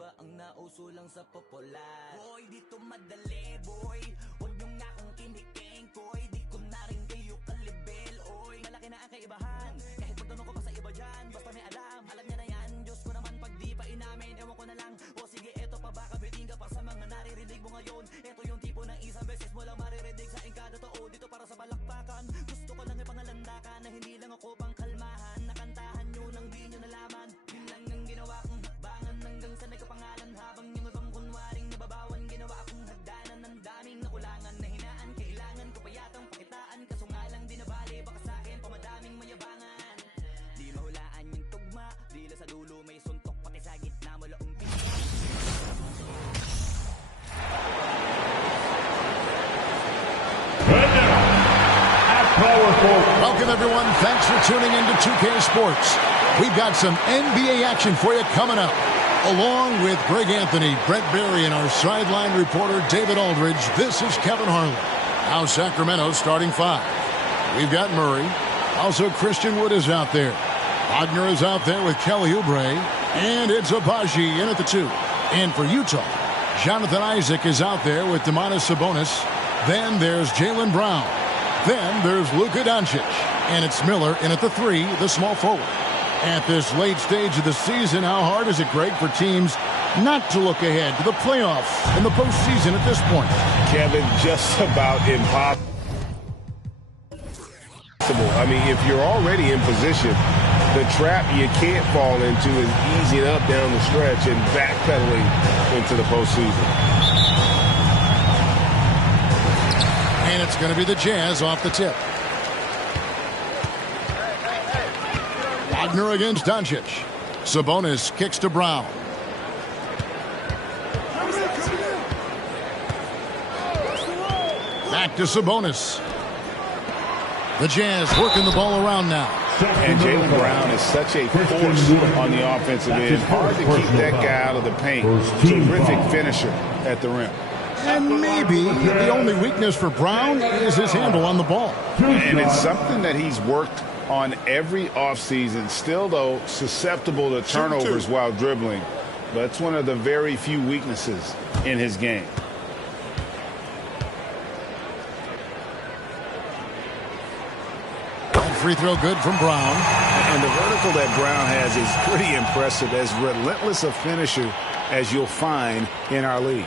ba ang nauso lang sa popular? Boy, dito madali, boy. Huwag nyo nga akong kinikengkoy. Di ko na rin kayo kalibel, oy. Malaki na ang kaibahan. Kahit magtanong ko pa sa iba dyan, basta may alam niya na yan. Diyos ko naman pag di pa inamin, ewan ko na lang. O sige, eto pa ba kabiting ka pa sa mga naririnig mo ngayon? Eto yung tipo ng isang beses mo lang maririnig sa engkada totoo. Dito para sa balakpakan, gusto ko lang ipangalandakan na hindi lang ako pang kalmahan. Nakantahan nyo nang di nyo nalaman. Yun lang ang ginawa kong hakbangan hanggang sa nagkapangalan. Habang yung ibang kunwaring nababawan, ginawa akong hagdanan ng daming nakulangan na hinaan. Kailangan ko pa yatang pakitaan, kaso nga lang di nabali. Baka sa'kin pamadaming mayabangan. Di mahulaan yung tugma, dila sa dulo may suntok, pati sa gitna mo laong Welcome, everyone. Thanks for tuning in to 2K Sports. We've got some NBA action for you coming up. Along with Greg Anthony, Brett Berry, and our sideline reporter, David Aldridge, this is Kevin Harlan. Now Sacramento starting five. We've got Murray. Also, Christian Wood is out there. Wagner is out there with Kelly Oubre. And it's Abaji in at the two. And for Utah, Jonathan Isaac is out there with Domantas Sabonis. Then there's Jaylen Brown. Then there's Luka Doncic. And it's Miller in at the three, the small forward. At this late stage of the season, how hard is it, Greg, for teams not to look ahead to the playoffs and the postseason at this point? Kevin, just about impossible. I mean, if you're already in position, the trap you can't fall into is easing up down the stretch and backpedaling into the postseason. And it's going to be the Jazz off the tip. Wagner against Doncic. Sabonis kicks to Brown. Back to Sabonis. The Jazz working the ball around now. And Jaylen Brown is such a force on the offensive end. Hard to keep that guy out of the paint. Terrific finisher at the rim. And maybe the only weakness for Brown is his handle on the ball. And it's something that he's worked on every offseason. Still, though, susceptible to turnovers while dribbling. But it's one of the very few weaknesses in his game. Free throw good from Brown. And the vertical that Brown has is pretty impressive. As relentless a finisher as you'll find in our league.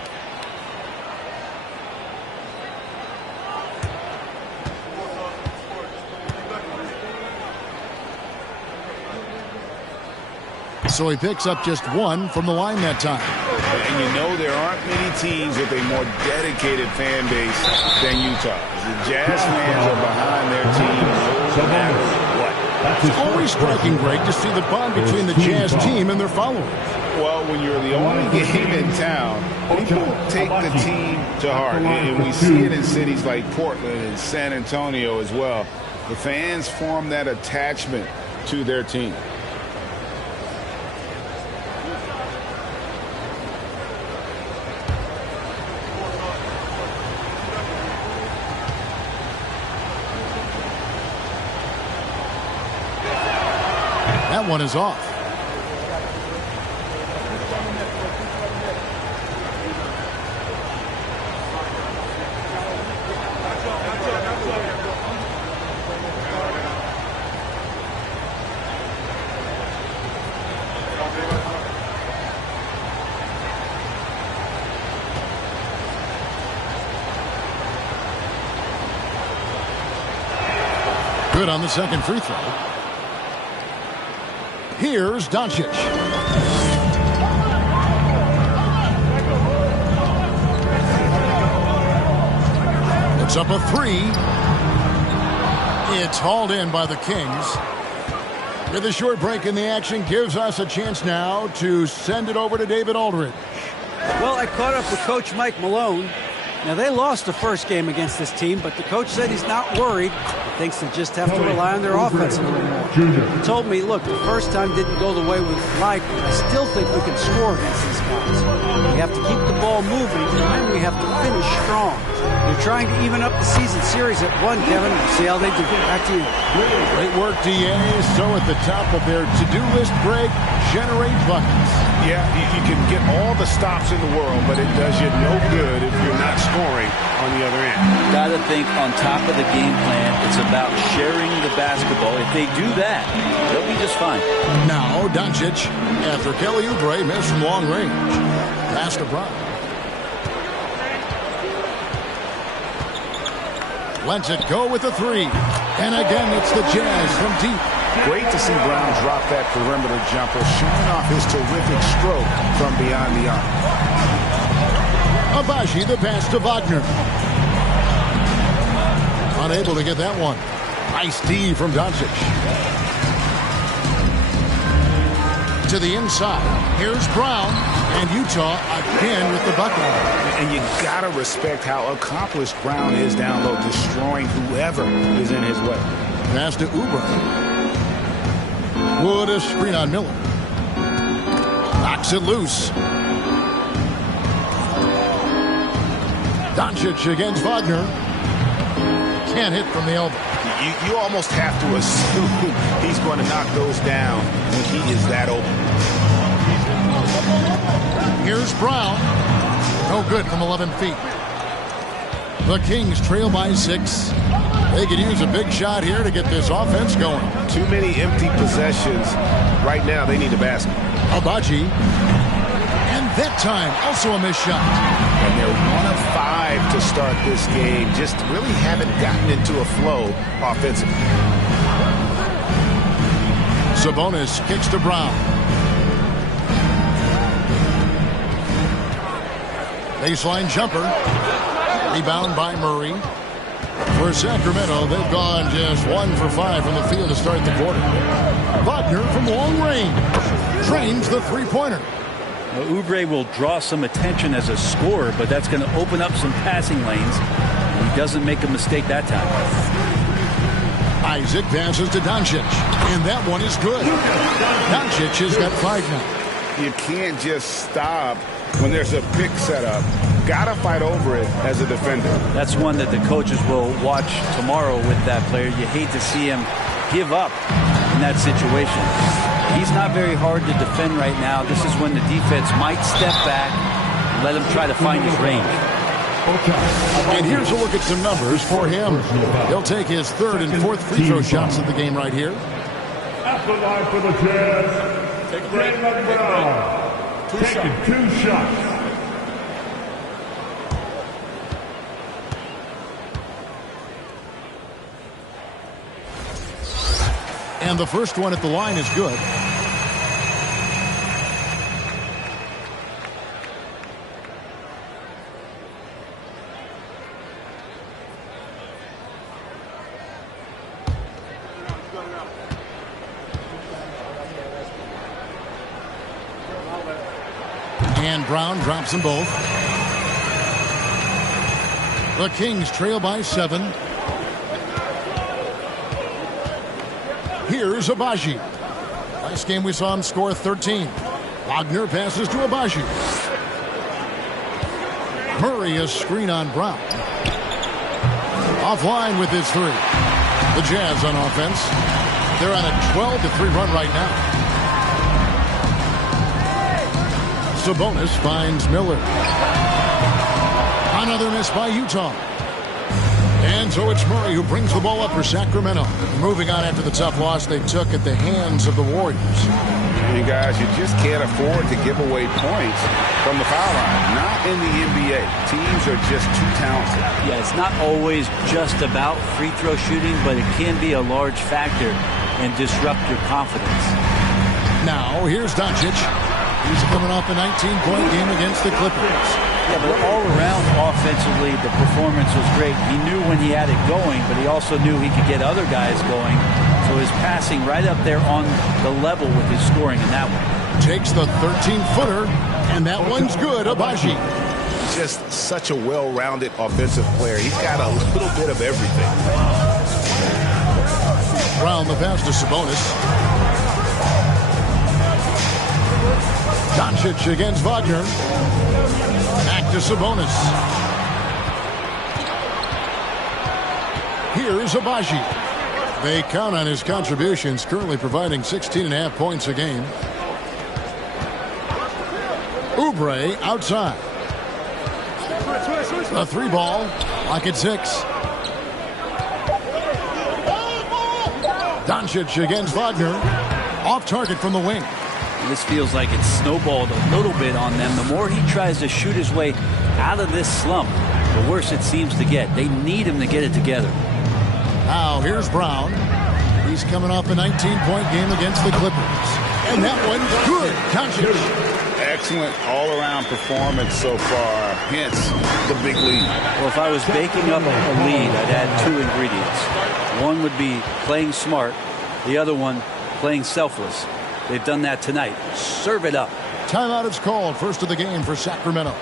So he picks up just one from the line that time. And you know there aren't many teams with a more dedicated fan base than Utah. The Jazz fans are behind their team no matter what. It's always striking, Greg, to see the bond between the Jazz team and their followers. Well, when you're the only game in town, people take the team to heart. And we see it in cities like Portland and San Antonio as well. The fans form that attachment to their team. That one is off. Good on the second free throw. Here's Doncic. It's up a three. It's hauled in by the Kings. With a short break in the action, gives us a chance now to send it over to David Aldridge. Well, I caught up with Coach Mike Malone. Now, they lost the first game against this team, but the coach said he's not worried. thinks they just have to rely on their offense a little more. He told me, look, the first time didn't go the way we liked, but I still think we can score against these guys. We have to keep the ball moving, and then we have to finish strong. They're trying to even up the season series at 1, Kevin. We'll see how they do. Back to you. Great work, DA. So at the top of their to-do list, Greg, generate buckets. Yeah, you can get all the stops in the world, but it does you no good if you're not scoring on the other end. Got to think on top of the game plan, it's about sharing the basketball. If they do that, they'll be just fine. Now, Doncic, after Kelly Oubre missed from long range. Pass to Brown. Lets it go with the 3. And again, it's the Jazz from deep. Great to see Brown drop that perimeter jumper, showing off his terrific stroke from beyond the arc. Abaji, the pass to Wagner. Unable to get that one. Nice D from Doncic. To the inside. Here's Brown. And Utah again with the bucket. And you got to respect how accomplished Brown is down low, destroying whoever is in his way. Pass to Oubre. Wood a screen on Miller. Knocks it loose. Doncic against Wagner. Can't hit from the elbow. You almost have to assume he's going to knock those down when he is that open. Here's Brown. No good from 11 feet. The Kings trail by 6. They could use a big shot here to get this offense going. Too many empty possessions. Right now, they need a basket. Abaji. And that time, also a missed shot. And they're 1 of 5 to start this game. Just really haven't gotten into a flow offensively. Sabonis kicks to Brown. Baseline jumper. Rebound by Murray. For Sacramento, they've gone just 1 for 5 from the field to start the quarter. Wagner from long range drains the three-pointer. Oubre will draw some attention as a scorer, but that's going to open up some passing lanes. He doesn't make a mistake that time. Isaac passes to Doncic, and that one is good. Doncic has got 5 now. You can't just stop when there's a pick set up. Gotta fight over it as a defender. That's one that the coaches will watch tomorrow with that player. You hate to see him give up in that situation. He's not very hard to defend right now. This is when the defense might step back and let him try to find his range. And here's a look at some numbers for him. He'll take his 3rd and 4th free throw shots of the game right here. At the line for the Jazz, Jalen Brown. Taking 2 shots. And the first one at the line is good. And Brown drops them both. The Kings trail by 7. Here's Abaji. Last game we saw him score 13. Wagner passes to Abaji. Murray a screen on Brown. Offline with his 3. The Jazz on offense. They're on a 12-3 run right now. Sabonis finds Miller. Another miss by Utah. And so it's Murray who brings the ball up for Sacramento. Moving on after the tough loss they took at the hands of the Warriors. You guys, you just can't afford to give away points from the foul line. Not in the NBA. Teams are just too talented. Yeah, it's not always just about free throw shooting, but it can be a large factor and disrupt your confidence. Now, here's Doncic. He's coming off a 19-point game against the Clippers. Yeah, but all around offensively, the performance was great. He knew when he had it going, but he also knew he could get other guys going. So his passing right up there on the level with his scoring in that one. Takes the 13-footer, and that one's good. Abaji. Just such a well-rounded offensive player. He's got a little bit of everything. Brown the pass to Sabonis. Doncic against Wagner. Back to Sabonis. Here's Abaji. They count on his contributions, currently providing 16.5 points a game. Oubre outside. A 3-ball. Lock at 6. Doncic against Wagner. Off target from the wing. This feels like it's snowballed a little bit on them. The more he tries to shoot his way out of this slump, the worse it seems to get. They need him to get it together. Now here's Brown. He's coming off a 19-point game against the Clippers. And that one good. Doncic. Excellent all-around performance so far, hence the big lead. Well, if I was baking up a lead, I'd add 2 ingredients. One would be playing smart, the other one playing selfless. They've done that tonight. Serve it up. Timeout is called. First of the game for Sacramento.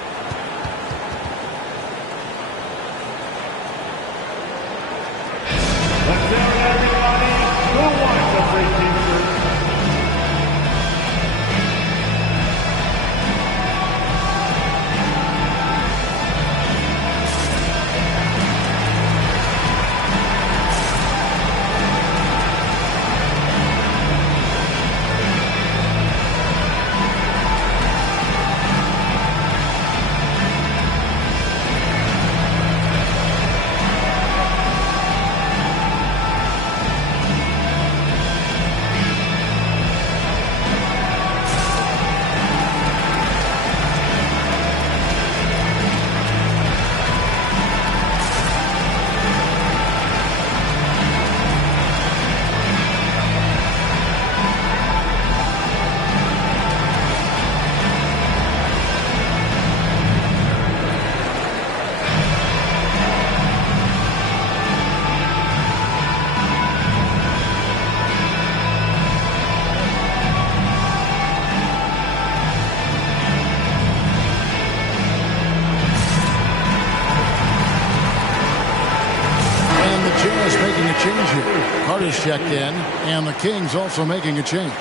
Carter's checked in, and the Kings also making a change.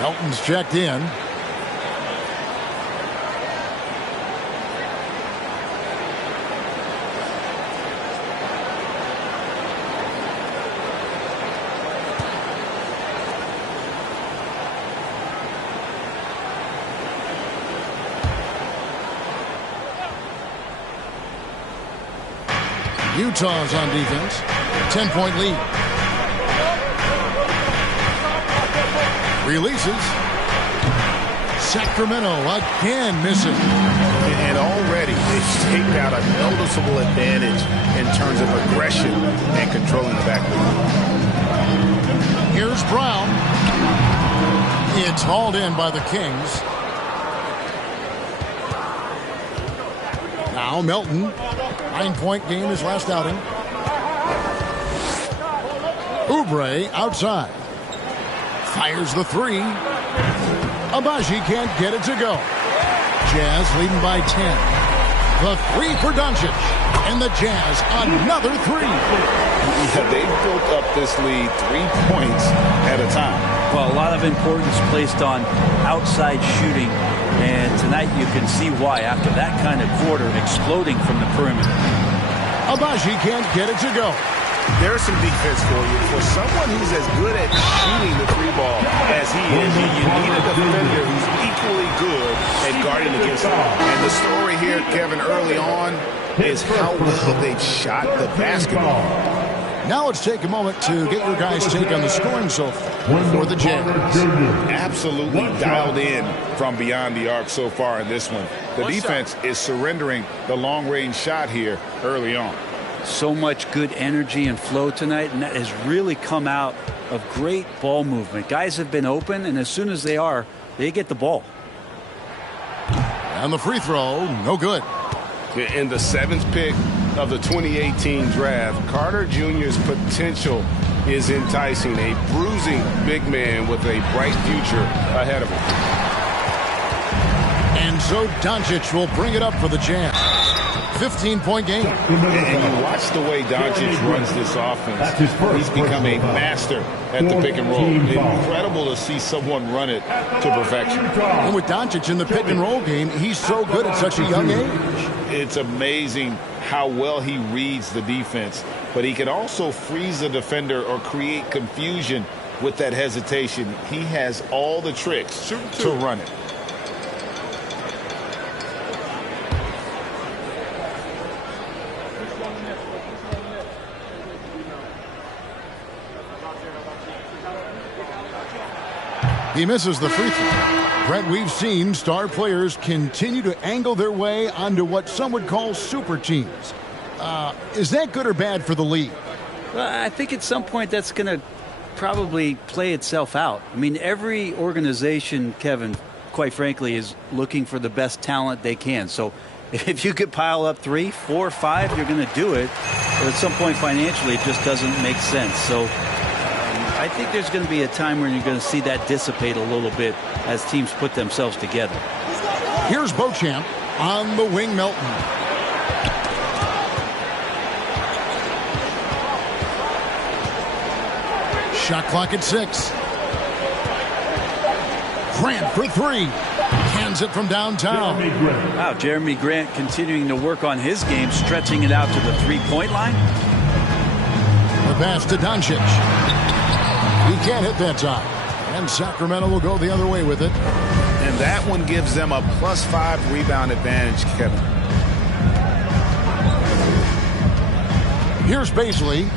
Melton's checked in. Utah's on defense. 10-point lead. Releases. Sacramento again missing. And already they've taken out a noticeable advantage in terms of aggression and controlling the backcourt. Here's Brown. It's hauled in by the Kings. Now Melton. 9-point game his last outing. Oubre outside. Fires the 3. Abaji can't get it to go. Jazz leading by 10. The 3 for Doncic. And the Jazz another 3. Yeah, they've built up this lead 3 points at a time. Well, a lot of importance placed on outside shooting. And tonight you can see why after that kind of quarter exploding from the perimeter. Abaji can't get it to go. There's some defense for you. For someone who's as good at shooting the 3-ball as he is, you need a defender who's equally good at guarding against him. And the story here, Kevin, early on is how well they've shot the basketball. Now let's take a moment to get your guys' take on the scoring so far for the Jazz. Absolutely dialed in from beyond the arc so far in this one. The defense is surrendering the long-range shot here early on. So much good energy and flow tonight, and that has really come out of great ball movement. Guys have been open, and as soon as they are, they get the ball. And the free throw, no good. In the 7th pick of the 2018 draft, Carter Jr.'s potential is enticing. A bruising big man with a bright future ahead of him. And so Doncic will bring it up for the Jazz. 15-point game. And you watch the way Doncic runs this offense. He's become a master at the pick and roll. Incredible to see someone run it to perfection. And with Doncic in the pick and roll game, he's so good at such a young age. It's amazing how well he reads the defense, but he can also freeze the defender or create confusion with that hesitation. He has all the tricks to run it. He misses the free throw. Brett, we've seen star players continue to angle their way onto what some would call super teams. Is that good or bad for the league? Well, I think at some point that's going to probably play itself out. I mean, every organization, Kevin, quite frankly, is looking for the best talent they can. So if you could pile up 3, 4, 5, you're going to do it. But at some point financially, it just doesn't make sense. So I think there's going to be a time when you're going to see that dissipate a little bit as teams put themselves together. Here's Beauchamp on the wing. Melton. Shot clock at 6. Grant for 3. Hands it from downtown. Wow, Jeremy Grant continuing to work on his game, stretching it out to the three-point line. The pass to Doncic. He can't hit that time. And Sacramento will go the other way with it. And that one gives them a +5 rebound advantage, Kevin. Here's Baisley.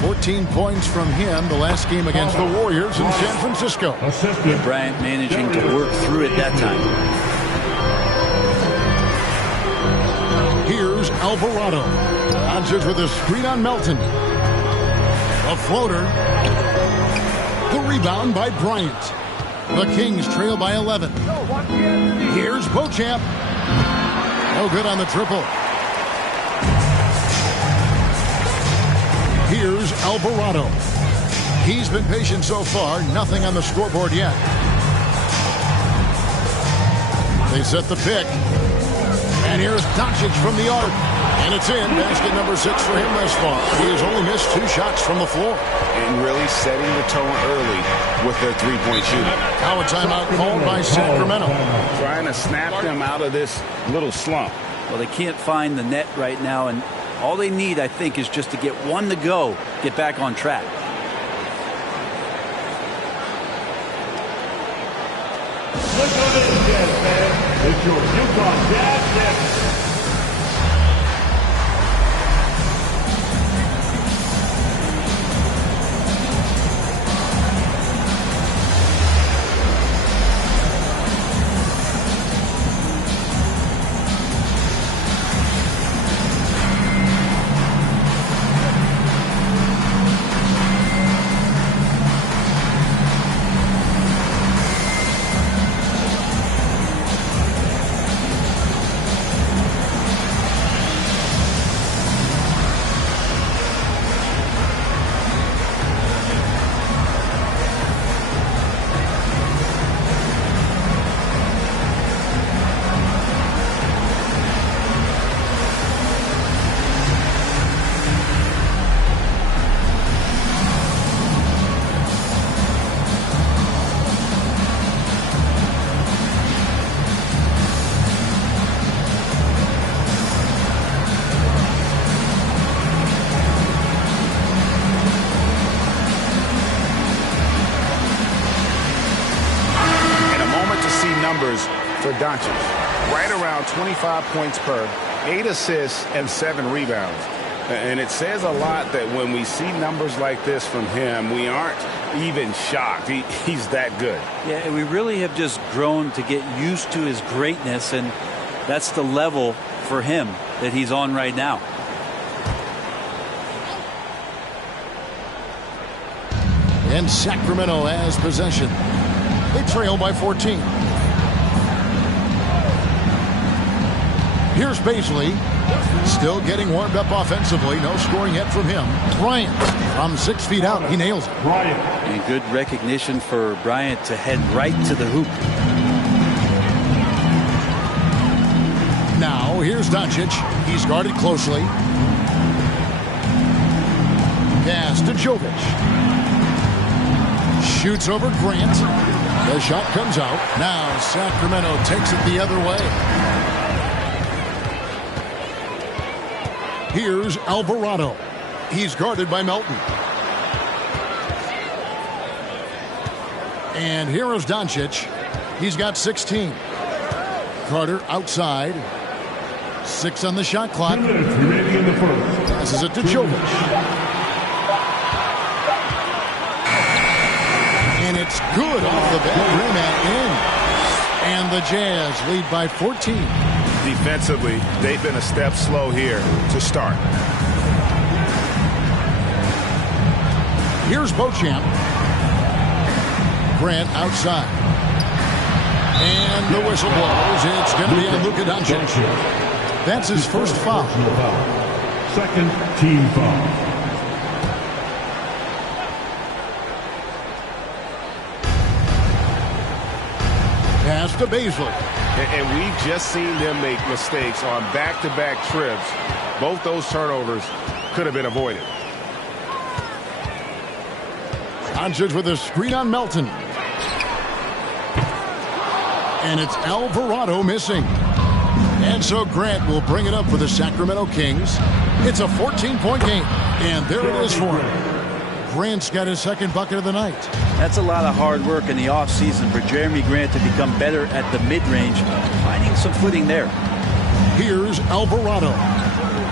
14 points from him the last game against the Warriors in San Francisco. Bryant managing to work through it that time. Here's Alvarado. Doncic with a screen on Melton. A floater. The rebound by Bryant. The Kings trail by 11. Here's Beauchamp. No good on the triple. Here's Alvarado. He's been patient so far. Nothing on the scoreboard yet. They set the pick. And here's Doncic from the arc. And it's in. Basket number 6 for him thus far. He has only missed 2 shots from the floor. And really setting the tone early with their three-point shooting. Now a timeout called by Sacramento. Trying to snap them out of this little slump. Well, they can't find the net right now, and all they need, I think, is just to get one to go, get back on track. Look at this, Jazz fan. It's your Utah Jazz. For Doncic, right around 25 points per, 8 assists, and 7 rebounds. And it says a lot that when we see numbers like this from him, we aren't even shocked. He's that good. Yeah, and we really have just grown to get used to his greatness, and that's the level for him that he's on right now. And Sacramento has possession. They trail by 14. Here's Baisley. Still getting warmed up offensively. No scoring yet from him. Bryant from 6 feet out. He nails it. And good recognition for Bryant to head right to the hoop. Now Now here's Doncic. He's guarded closely. Pass to Jovic. Shoots over Grant. The shot comes out. Now Sacramento takes it the other way. Here's Alvarado. He's guarded by Melton. And here is Doncic. He's got 16. Carter outside. 6 on the shot clock. Passes it to Jovic. And it's good off the back rim and in. And the Jazz lead by 14. Defensively, they've been a step slow here to start. Here's Beauchamp. Grant outside. And the whistle blows. It's going to be on Luka Doncic. That's his first foul. Second team foul. Pass to Baisley. And we've just seen them make mistakes on back-to-back trips. Both those turnovers could have been avoided. Doncic with a screen on Melton. And it's Alvarado missing. And so Grant will bring it up for the Sacramento Kings. It's a 14-point game. And there it is for him. Grant's got his second bucket of the night. That's a lot of hard work in the offseason for Jeremy Grant to become better at the mid-range, finding some footing there. Here's Alvarado.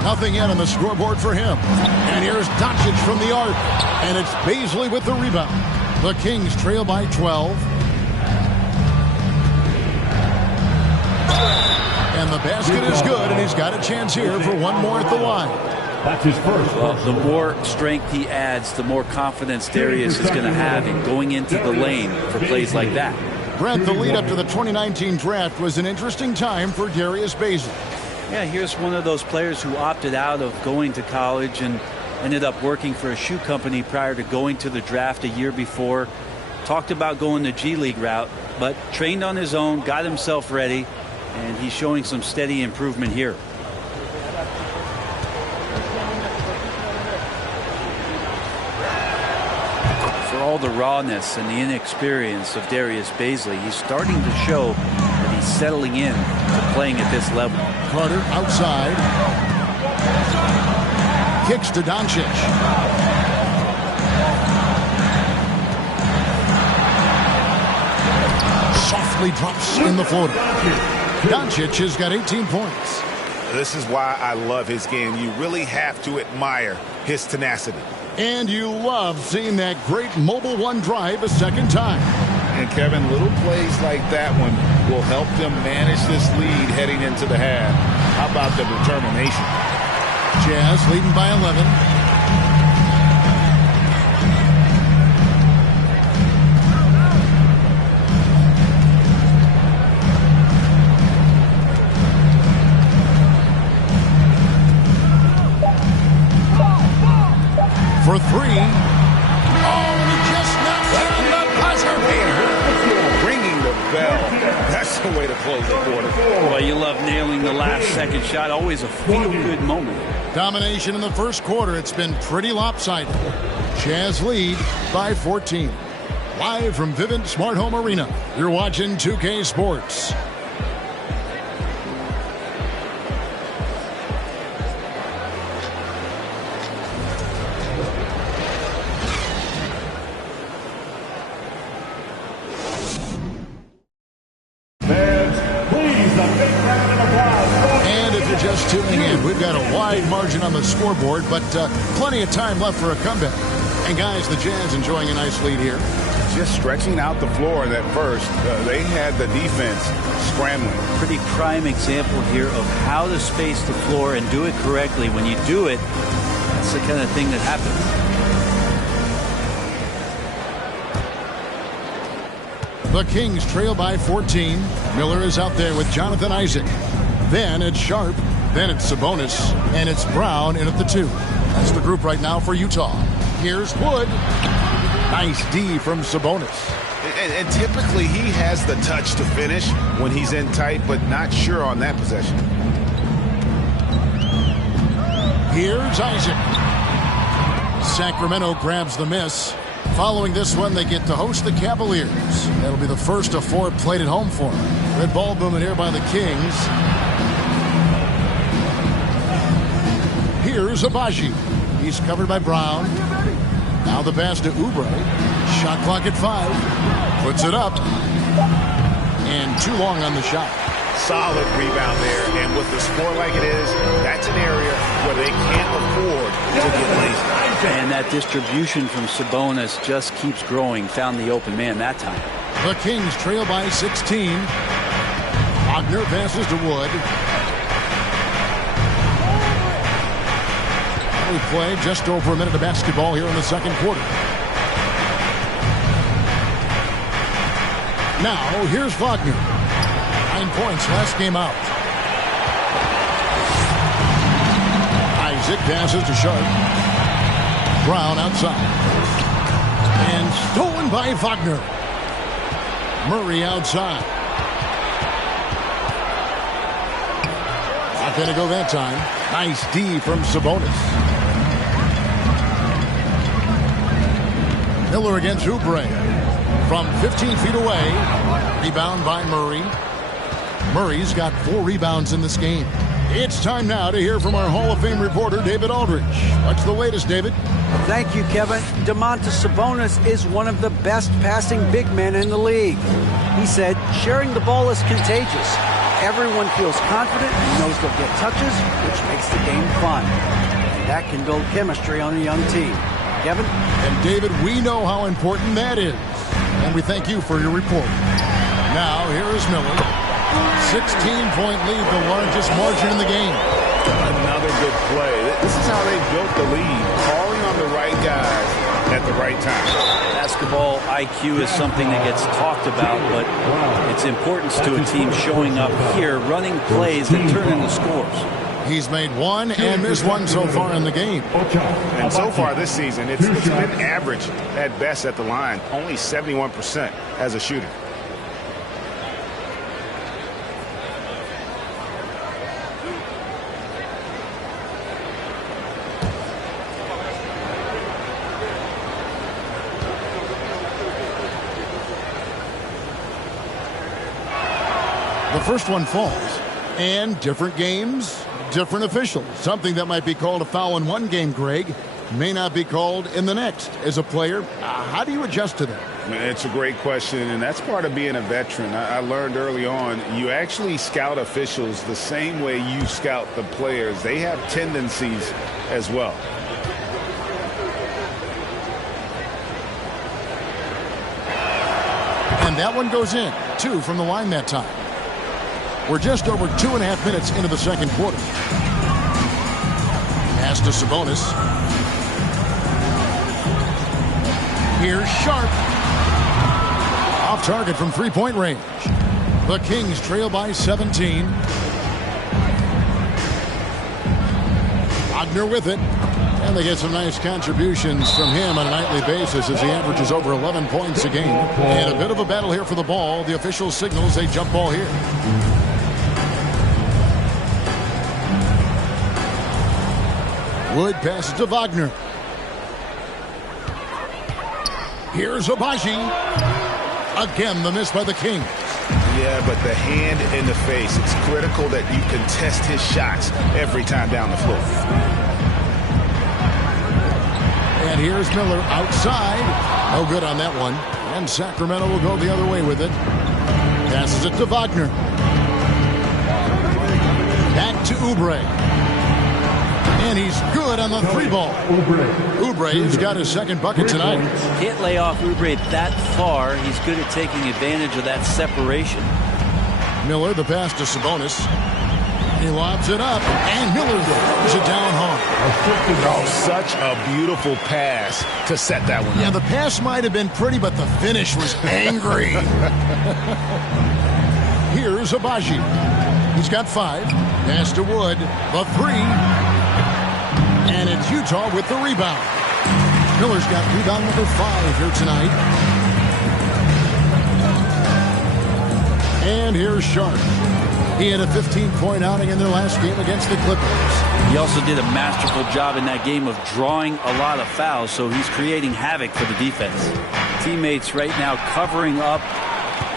Nothing yet on the scoreboard for him. And here's Doncic from the arc. And it's Baisley with the rebound. The Kings trail by 12. And the basket is good, and he's got a chance here for one more at the line. That's his first. Well, the more strength he adds, the more confidence Darius is going to have in going into the lane for plays like that. Brent, the lead up to the 2019 draft was an interesting time for Darius Baisley. Yeah, here's one of those players who opted out of going to college and ended up working for a shoe company prior to going to the draft a year before. Talked about going the G League route, but trained on his own, got himself ready, and he's showing some steady improvement here. For all the rawness and the inexperience of Darius Baisley, he's starting to show that he's settling in to playing at this level. Carter outside. Kicks to Doncic. Softly drops in the floater. Doncic has got 18 points. This is why I love his game. You really have to admire his tenacity. And you love seeing that great mobile one drive a second time. And Kevin, little plays like that one will help them manage this lead heading into the half. How about the determination? Jazz leading by 11. For 3. Oh, and he just knocked down the buzzer beater. Ringing the bell. That's the way to close the quarter. Well, you love nailing the last second shot. Always a feel-good moment. Domination in the first quarter. It's been pretty lopsided. Jazz lead by 14. Live from Vivint Smart Home Arena, you're watching 2K Sports. Just tuning in, we've got a wide margin on the scoreboard, but plenty of time left for a comeback. And guys, the Jazz enjoying a nice lead here. Just stretching out the floor in that first. They had the defense scrambling. Pretty prime example here of how to space the floor and do it correctly. When you do it, that's the kind of thing that happens. The Kings trail by 14. Miller is out there with Jonathan Isaac. Then it's Sharp. Then it's Sabonis. And it's Brown in at the 2. That's the group right now for Utah. Here's Wood. Nice D from Sabonis. And typically he has the touch to finish when he's in tight, but not sure on that possession. Here's Isaac. Sacramento grabs the miss. Following this one, they get to host the Cavaliers. That'll be the first of 4 played at home for them. Red ball booming here by the Kings. Here's Abaji. He's covered by Brown. Now the pass to Oubre. Shot clock at 5. Puts it up. And too long on the shot. Solid rebound there, and with the score like it is, that's an area where they can't afford to get lazy. And that distribution from Sabonis just keeps growing. Found the open man that time. The Kings trail by 16. Wagner passes to Wood. We play just over a minute of basketball here in the second quarter. Now, here's Wagner. 9 points last game out. Isaac passes to Sharp. Brown outside. And stolen by Wagner. Murray outside. Not going to go that time. Nice D from Sabonis. Miller against Oubre. From 15 feet away. Rebound by Murray. Murray's got 4 rebounds in this game. It's time now to hear from our Hall of Fame reporter, David Aldridge. What's the latest, David? Thank you, Kevin. Domantas Sabonis is one of the best passing big men in the league. He said, sharing the ball is contagious. Everyone feels confident and knows they'll get touches, which makes the game fun. And that can build chemistry on a young team. Kevin? And David, we know how important that is. And we thank you for your report. Now, here is Miller. 16-point lead, the largest margin in the game. Another good play. This is how they built the lead, calling on the right guys at the right time. Basketball IQ is something that gets talked about, but its importance to a team showing up here, running plays that turn into scores. He's made 1 and missed 1 so far in the game. And so far this season, it's been average at best at the line, only 71% as a shooter. The first one falls. And different games, different officials. Something that might be called a foul in one game, Greg, may not be called in the next. As a player, how do you adjust to that? It's a great question, and that's part of being a veteran. I learned early on, you actually scout officials the same way you scout the players. They have tendencies as well. And that one goes in. 2 from the line that time. We're just over 2.5 minutes into the second quarter. Pass to Sabonis. Here's Sharp. Off target from 3-point range. The Kings trail by 17. Wagner with it. And they get some nice contributions from him on a nightly basis as he averages over 11 points a game. And a bit of a battle here for the ball. The official signals a jump ball here. Wood passes to Wagner. Here's Abaji. Again, the miss by the Kings. Yeah, but the hand in the face. It's critical that you contest his shots every time down the floor. And here's Miller outside. No good on that one. And Sacramento will go the other way with it. Passes it to Wagner. Back to Oubre. And he's good on the 3-ball. Oubre's got his second bucket tonight. Can't lay off Oubre that far. He's good at taking advantage of that separation. Miller, the pass to Sabonis. He lobs it up, and Miller throws it down hard. Oh, such a beautiful pass to set that one up. Yeah, the pass might have been pretty, but the finish was angry. Here's Abaji. He's got 5. Pass to Wood. The 3. And it's Utah with the rebound. Miller's got rebound number 5 here tonight. And here's Sharp. He had a 15-point outing in their last game against the Clippers. He also did a masterful job in that game of drawing a lot of fouls, so he's creating havoc for the defense. Teammates right now covering up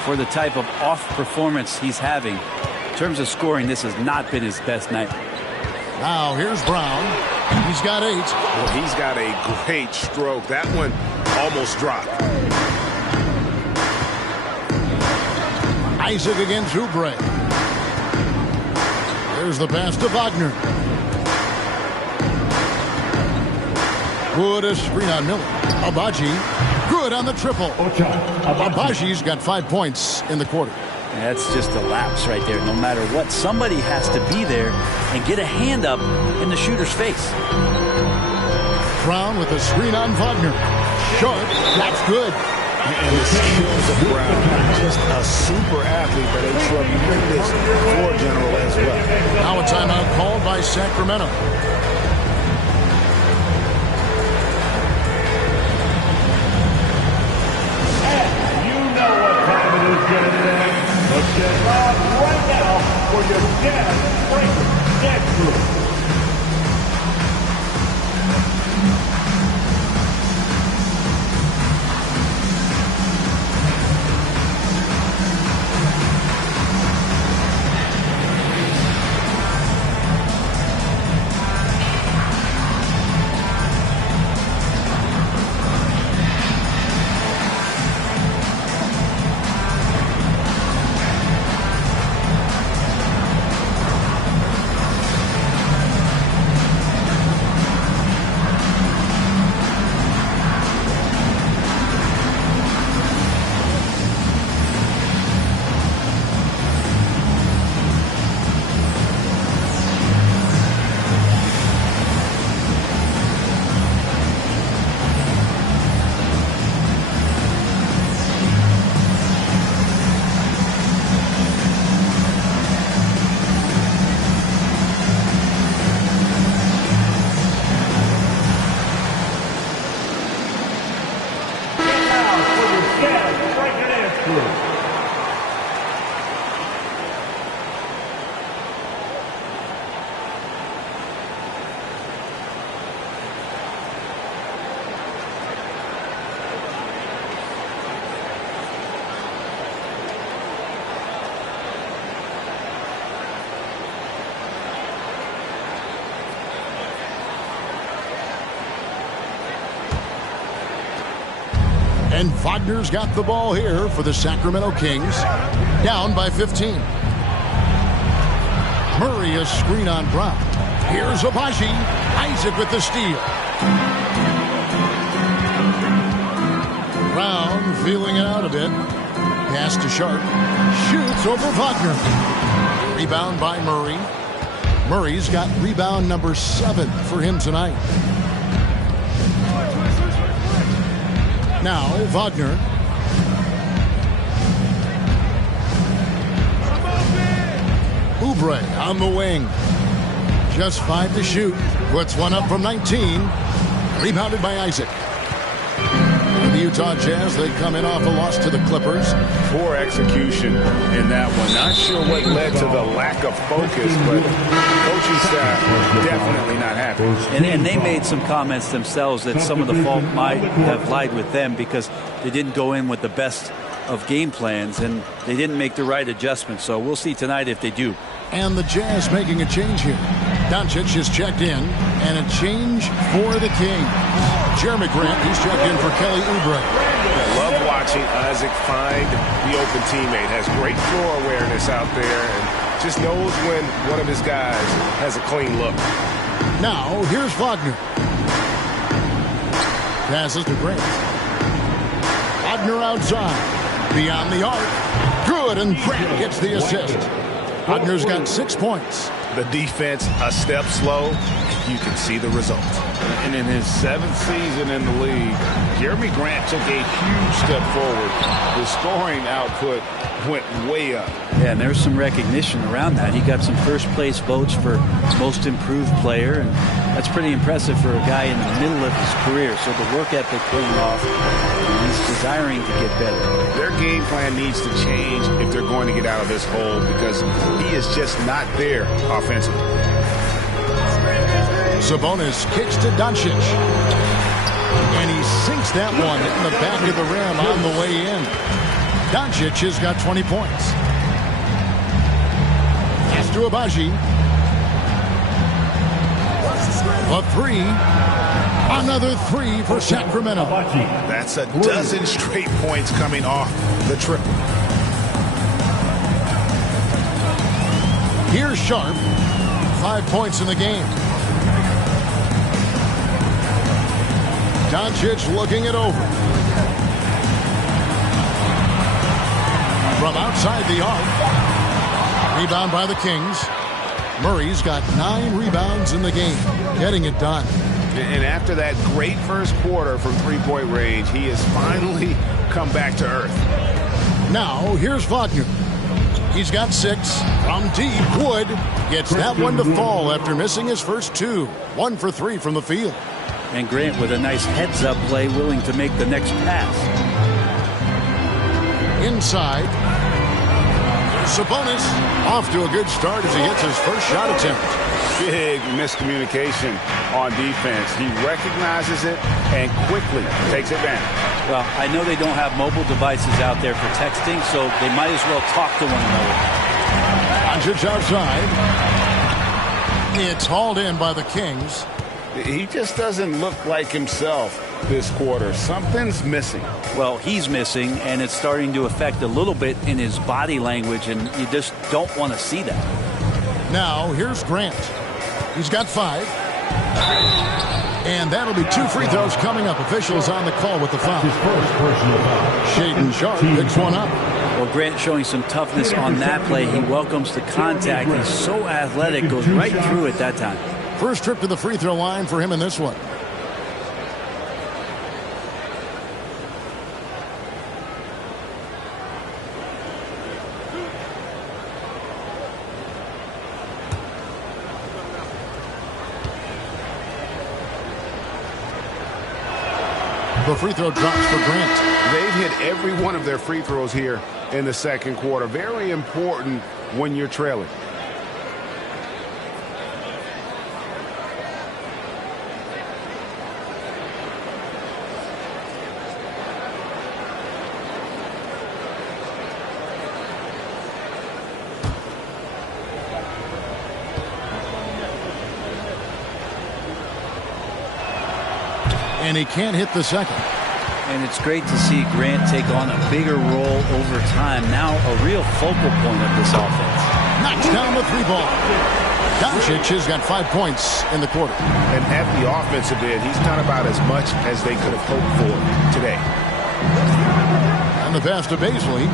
for the type of off performance he's having. In terms of scoring, this has not been his best night. Now here's Brown. He's got 8. Well, he's got a great stroke. That one almost dropped. Isaac against Oubre. There's the pass to Wagner. Good a screen on Miller. Abaji, good on the triple. Abaji's got 5 points in the quarter. That's just a lapse right there. No matter what, somebody has to be there and get a hand up in the shooter's face. Brown with a screen on Wagner. Short, that's good. And the skills of Brown, just a super athlete, but a tremendous floor general as well. Now a timeout called by Sacramento. You know what time it is, gentlemen. Let's get live right now for your Jazz Breaker Dance Group. And Wagner's got the ball here for the Sacramento Kings. Down by 15. Murray a screen on Brown. Here's Abaji. Isaac with the steal. Brown feeling it out a bit. Pass to Sharp. Shoots over Wagner. Rebound by Murray. Murray's got rebound number 7 for him tonight. Now Wagner. Oubre on the wing. Just 5 to shoot. Puts one up from 19. Rebounded by Isaac. The Utah Jazz, they come in off a loss to the Clippers. Poor execution in that one. Not sure what led to the lack of focus, but coaching staff definitely not happy. And they made some comments themselves that some of the fault might have lied with them because they didn't go in with the best of game plans and they didn't make the right adjustments. So we'll see tonight if they do. And the Jazz making a change here. Doncic is checked in, and a change for the Kings. Jeremy Grant, he's checked in for Kelly Oubre. I love watching Isaac find the open teammate. Has great floor awareness out there and just knows when one of his guys has a clean look. Now, here's Wagner. Passes to Grant. Wagner outside. Beyond the arc. Good, and Grant gets the assist. Wagner's got 6 points. The defense a step slow, you can see the result. And in his 7th season in the league, Jeremy Grant took a huge step forward. The scoring output went way up. Yeah, and there's some recognition around that. He got some first-place votes for most improved player, and that's pretty impressive for a guy in the middle of his career. So the work ethic paying off, and he's desiring to get better. Their game plan needs to change if they're going to get out of this hole, because he is just not there offensively. Sabonis kicks to Doncic. And he sinks that one in the back of the rim on the way in. Doncic has got 20 points. Pass to Abaji. A 3. Another 3 for Sacramento. That's a dozen straight points coming off the triple. Here's Sharp. 5 points in the game. Doncic looking it over. From outside the arc. Rebound by the Kings. Murray's got 9 rebounds in the game, getting it done. And after that great first quarter from three-point range, he has finally come back to earth. Now, here's Wagner. He's got 6 from deep. Wood gets that one to fall after missing his first 2. 1 for 3 from the field. And Grant with a nice heads-up play, willing to make the next pass. Inside. Sabonis off to a good start as he hits his first shot attempt. Big miscommunication on defense. He recognizes it and quickly takes advantage. Well, I know they don't have mobile devices out there for texting, so they might as well talk to one another. Doncic outside. It's hauled in by the Kings. He just doesn't look like himself this quarter. Something's missing. Well, he's missing, and it's starting to affect a little bit in his body language, and you just don't want to see that. Now, here's Grant. He's got 5. And that'll be 2 free throws coming up. Officials on the call with the foul. Shaedon Sharp picks one up. Well, Grant showing some toughness on that play. He welcomes the contact. He's so athletic, goes right through it that time. First trip to the free throw line for him in this one. The free throw drops for Grant. They've hit every one of their free throws here in the second quarter. Very important when you're trailing. And he can't hit the second. And it's great to see Grant take on a bigger role over time. Now a real focal point of this offense. Knocks down the 3-ball. Doncic has got 5 points in the quarter. And at the offensive end, he's done about as much as they could have hoped for today. And the pass to Baisley.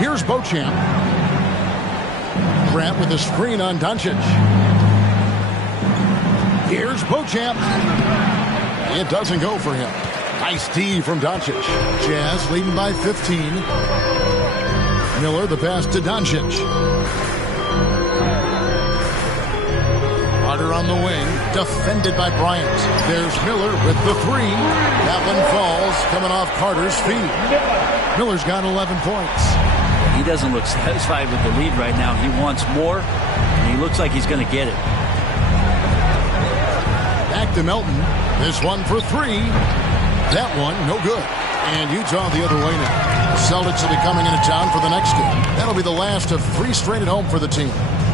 Here's Beauchamp. Grant with the screen on Doncic. Here's Beauchamp. It doesn't go for him. Nice D from Doncic. Jazz leading by 15. Miller the pass to Doncic. Carter on the wing. Defended by Bryant. There's Miller with the 3. That one falls coming off Carter's feet. Miller's got 11 points. He doesn't look satisfied with the lead right now. He wants more, and he looks like he's going to get it. Back to Melton. This one for 3. That one, no good. And Utah the other way now. Celtics will be coming into town for the next game. That'll be the last of 3 straight at home for the team.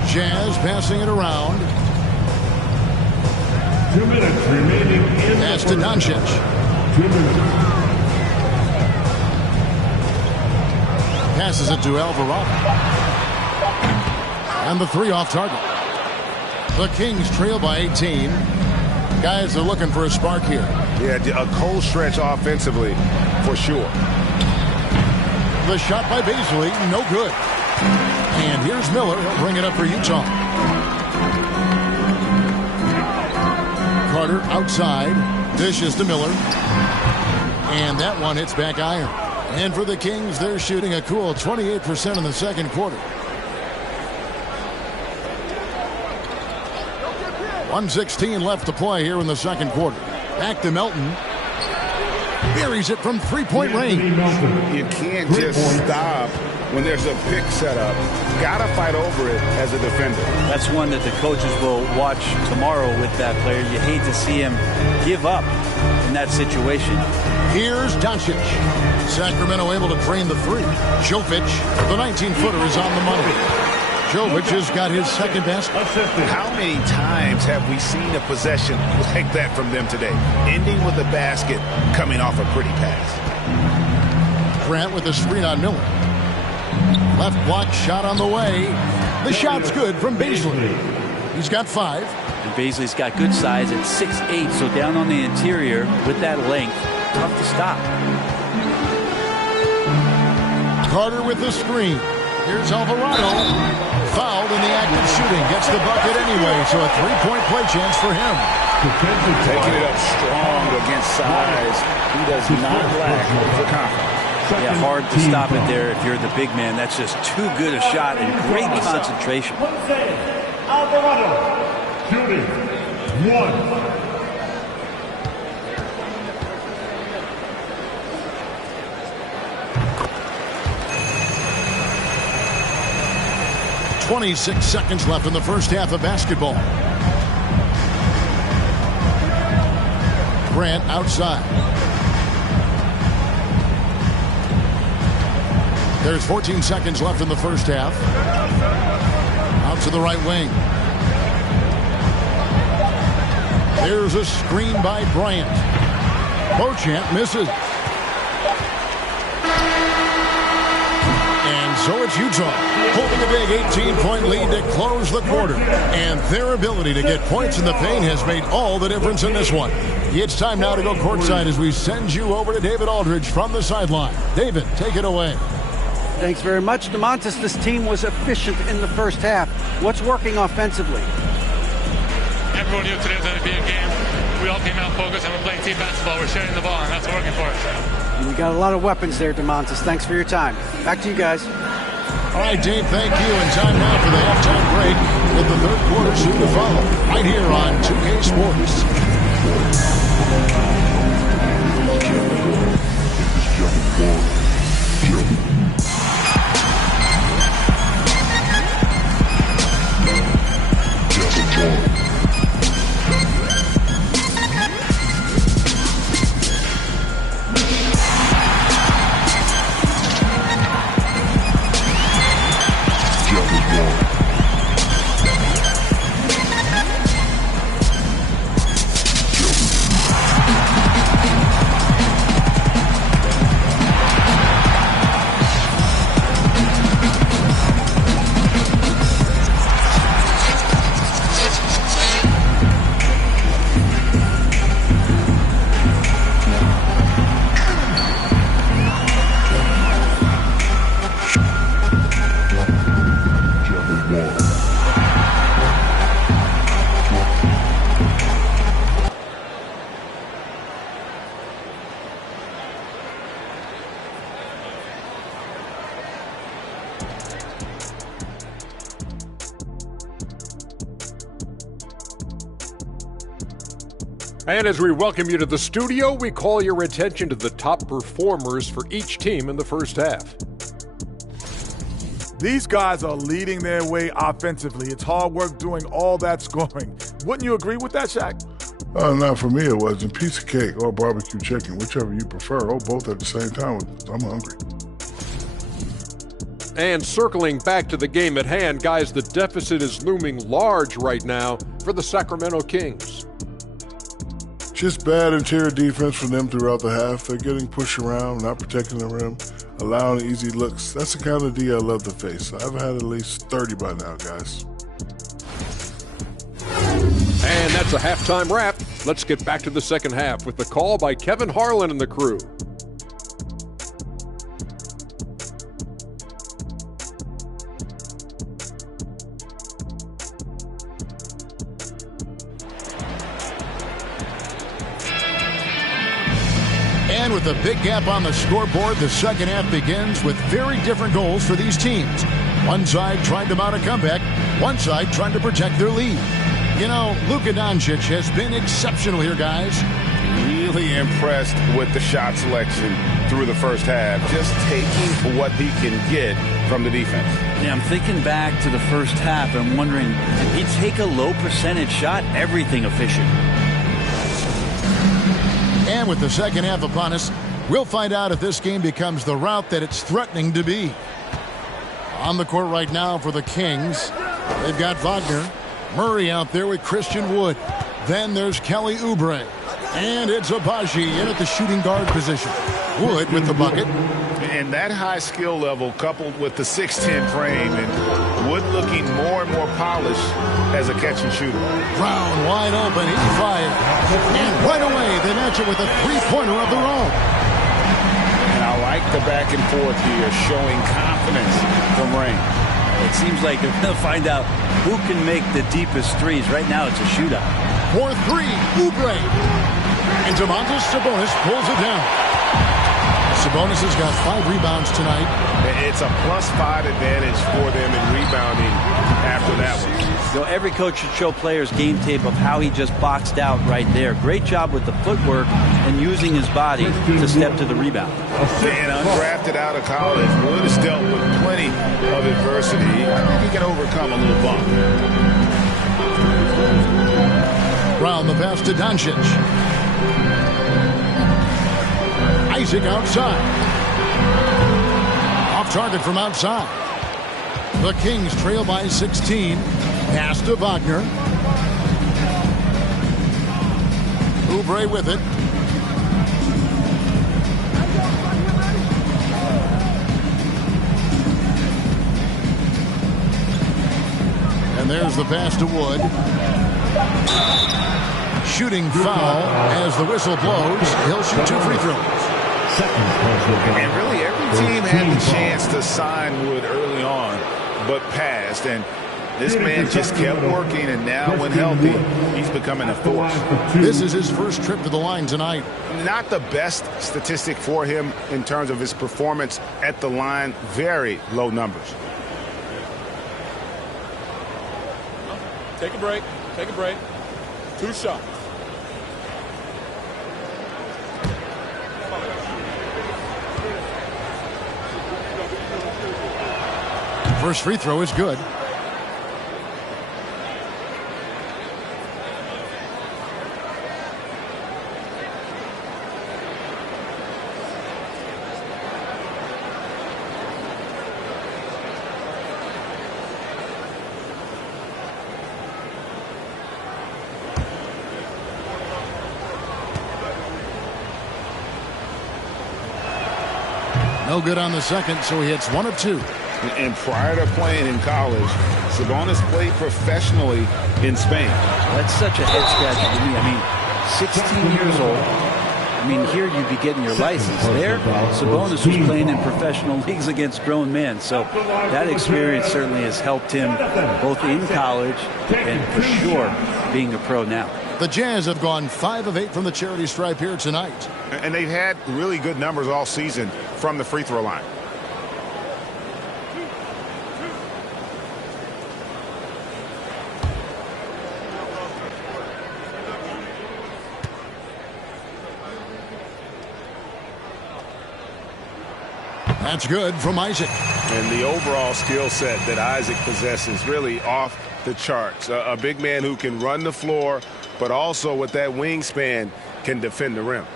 Jazz passing it around. 2 minutes remaining in Pass to Doncic. 2 minutes. Passes it to Alvarado. And the 3 off target. The Kings trail by 18. Guys are looking for a spark here. Yeah, a cold stretch offensively for sure. The shot by Baisley, no good. And here's Miller. He'll bring it up for Utah. Carter outside. Dishes to Miller. And that one hits back iron. And for the Kings, they're shooting a cool 28% in the second quarter. 1:16 left to play here in the second quarter. Back to Melton. Buries it from three-point range. You can't just stop when there's a pick set up. Got to fight over it as a defender. That's one that the coaches will watch tomorrow with that player. You hate to see him give up in that situation. Here's Doncic. Sacramento able to drain the three. Jovic, the 19-footer, is on the money. Jovic has got his second basket. How many times have we seen a possession like that from them today? Ending with a basket, coming off a pretty pass. Grant with the screen on Miller. Left block shot on the way. The shot's good from Beasley. He's got 5. And Beasley's got good size at 6'8", so down on the interior with that length, tough to stop. Carter with the screen. Here's Alvarado. Fouled in the act of shooting. Gets the bucket anyway, so a three-point play chance for him. Taking it up strong against size. He does not lack for confidence. Yeah, hard to stop it there if you're the big man. That's just too good a shot and great concentration. Alvarado shooting 1. 26 seconds left in the first half of basketball. Grant outside. There's 14 seconds left in the first half. Out to the right wing. There's a screen by Bryant. Beauchamp misses. And so it's Utah holding a big 18-point lead to close the quarter. And their ability to get points in the paint has made all the difference in this one. It's time now to go courtside as we send you over to David Aldridge from the sideline. David, take it away. Thanks very much, DeMontis. This team was efficient in the first half. What's working offensively? Everyone knew today was going to be a game. We all came out focused and we're playing team basketball. We're sharing the ball, and that's working for us. We got a lot of weapons there, DeMontis. Thanks for your time. Back to you guys. All right, Dave, thank you. And time now for the halftime break with the third quarter soon to follow right here on 2K Sports. And as we welcome you to the studio, we call your attention to the top performers for each team in the first half. These guys are leading their way offensively. It's hard work doing all that scoring. Wouldn't you agree with that, Shaq? Not for me, it wasn't. Piece of cake or barbecue chicken, whichever you prefer, or both at the same time. I'm hungry. And circling back to the game at hand, guys, the deficit is looming large right now for the Sacramento Kings. Just bad interior defense from them throughout the half. They're getting pushed around, not protecting the rim, allowing easy looks. That's the kind of D I love to face. I've had at least 30 by now, guys. And that's a halftime wrap. Let's get back to the second half with the call by Kevin Harlan and the crew. with a big gap on the scoreboard, the second half begins with very different goals for these teams. One side trying to mount a comeback, one side trying to protect their lead. You know, Luka Doncic has been exceptional here, guys. Really impressed with the shot selection through the first half. Just taking what he can get from the defense. Yeah, I'm thinking back to the first half. I'm wondering, did he take a low percentage shot? Everything efficient. And with the second half upon us, we'll find out if this game becomes the route that it's threatening to be. On the court right now for the Kings, they've got Wagner. Murray out there with Christian Wood. Then there's Kelly Oubre. And it's Abaji in at the shooting guard position. Wood with the bucket. And that high skill level coupled with the 6'10 frame and Wood looking more and more polished as a catch and shooter. Brown wide open. He's fired. And right away they match it with a three-pointer of their own. And I like the back and forth here, showing confidence from Rain. It seems like they're going to find out who can make the deepest threes. Right now it's a shootout. 4-3, Oubre. And Domantas Sabonis pulls it down. Sabonis has got 5 rebounds tonight. It's a +5 advantage for them in rebounding after that one. So every coach should show players game tape of how he just boxed out right there. Great job with the footwork and using his body to step to the rebound. And undrafted out of college, Wood has dealt with plenty of adversity. I think he can overcome a little bump. Brown the pass to Doncic. Isaac outside. Off target from outside. The Kings trail by 16. Pass to Wagner. Oubre with it. And there's the pass to Wood. Shooting foul as the whistle blows. He'll shoot 2 free throws. And really every team had the chance to sign Wood early on, but passed. And this man just kept working, and now when healthy, he's becoming a force. This is his first trip to the line tonight. Not the best statistic for him in terms of his performance at the line. Very low numbers. Take a break. Take a break. 2 shots. First free throw is good. No good on the second, so he hits 1 of 2. And prior to playing in college, Sabonis played professionally in Spain. That's such a head scratcher to me. I mean, 16 years old. I mean, here you'd be getting your license. There, Sabonis was playing in professional leagues against grown men. So that experience certainly has helped him both in college and for sure being a pro now. The Jazz have gone 5 of 8 from the charity stripe here tonight. And they've had really good numbers all season from the free throw line. That's good from Isaac. And the overall skill set that Isaac possesses really off the charts. A big man who can run the floor, but also with that wingspan can defend the rim.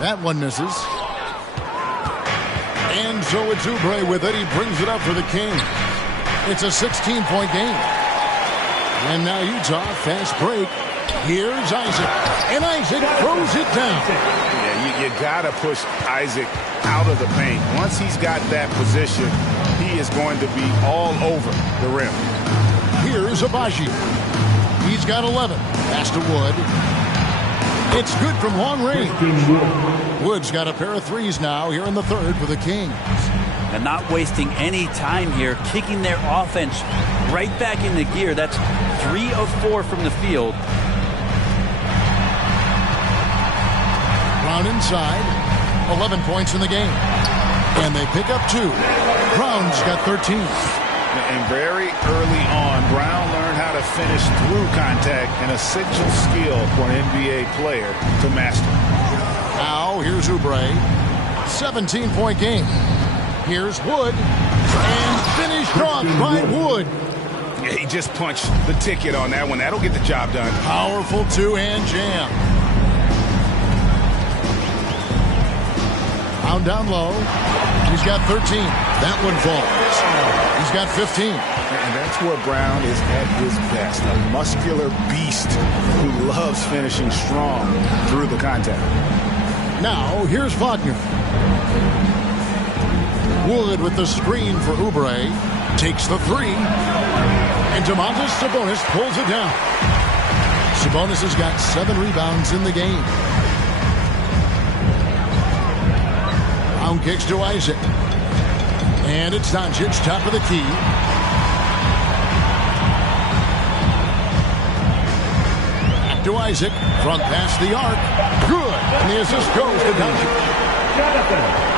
That one misses. And so it's Oubre with it. He brings it up for the Kings. It's a 16-point game. And now Utah, fast break. Here's Isaac. And Isaac throws it down. Yeah, you got to push Isaac out of the paint. Once he's got that position, he is going to be all over the rim. Here's Abaji. He's got 11. Pass to Wood. It's good from long range. Wood's got a pair of threes now here in the third for the Kings. And not wasting any time here, kicking their offense right back into gear. That's 3 of 4 from the field. Brown inside, 11 points in the game. And they pick up 2. Brown's got 13. And very early on, Brown learned how to finish through contact, an essential skill for an NBA player to master. Now, here's Oubre. 17-point game. Here's Wood. And finished off by Wood. Yeah, he just punched the ticket on that one. That'll get the job done. Powerful two-hand jam. Brown down low. He's got 13. That one falls. He's got 15. And that's where Brown is at his best. A muscular beast who loves finishing strong through the contact. Now, here's Wagner. Wood with the screen for Oubre. Takes the 3. And Domantas Sabonis pulls it down. Sabonis has got 7 rebounds in the game. Brown kicks to Isaac. And it's Doncic, top of the key. Back to Isaac. Front past the arc. Good. And the assist goes to Doncic.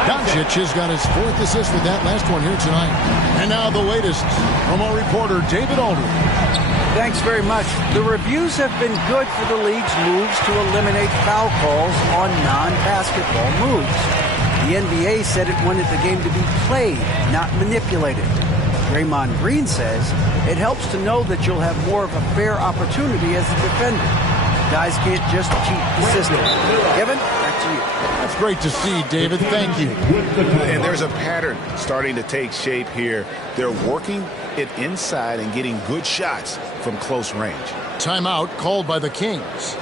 Doncic has got his 4th assist with that last one here tonight. And now the latest from our reporter, David Aldridge. Thanks very much. The reviews have been good for the league's moves to eliminate foul calls on non-basketball moves. The NBA said it wanted the game to be played, not manipulated. Draymond Green says it helps to know that you'll have more of a fair opportunity as a defender. Guys can't just cheat the system. Kevin, back to you. That's great to see, David. Thank you. And there's a pattern starting to take shape here. They're working it inside and getting good shots from close range. Timeout called by the Kings.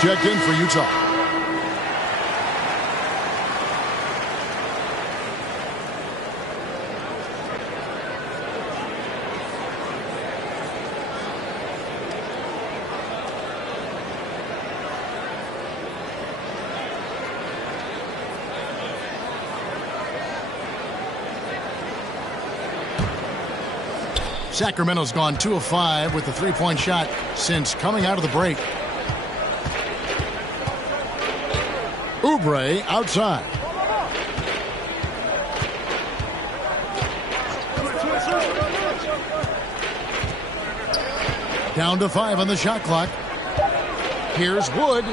Checked in for Utah. Sacramento's gone 2 of 5 with the 3-point shot since coming out of the break. Oubre outside. Down to 5 on the shot clock. Here's Wood.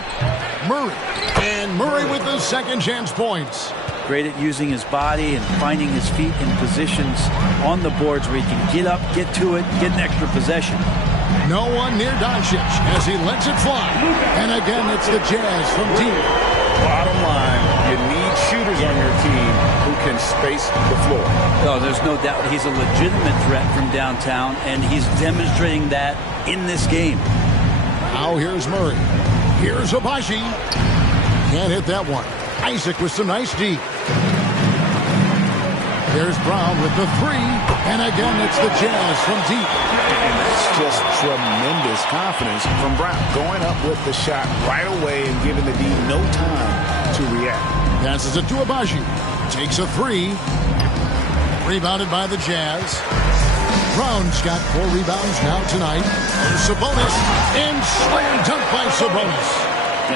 Murray. And Murray with the second chance points. Great at using his body and finding his feet in positions on the boards where he can get up, get to it, get an extra possession. No one near Doncic as he lets it fly. And again, it's the Jazz from deep. Bottom line, you need shooters on your team who can space the floor. No, there's no doubt he's a legitimate threat from downtown, and he's demonstrating that in this game. Now here's Murray. Here's Abaji. Can't hit that one. Isaac with some nice D. Here's Brown with the three, and again it's the Jazz from deep. And that's just tremendous confidence from Brown, going up with the shot right away and giving the D no time to react. Passes it to Abaji. Takes a three. Rebounded by the Jazz. Brown's got 4 rebounds now tonight. There's Sabonis, and slam dunk by Sabonis.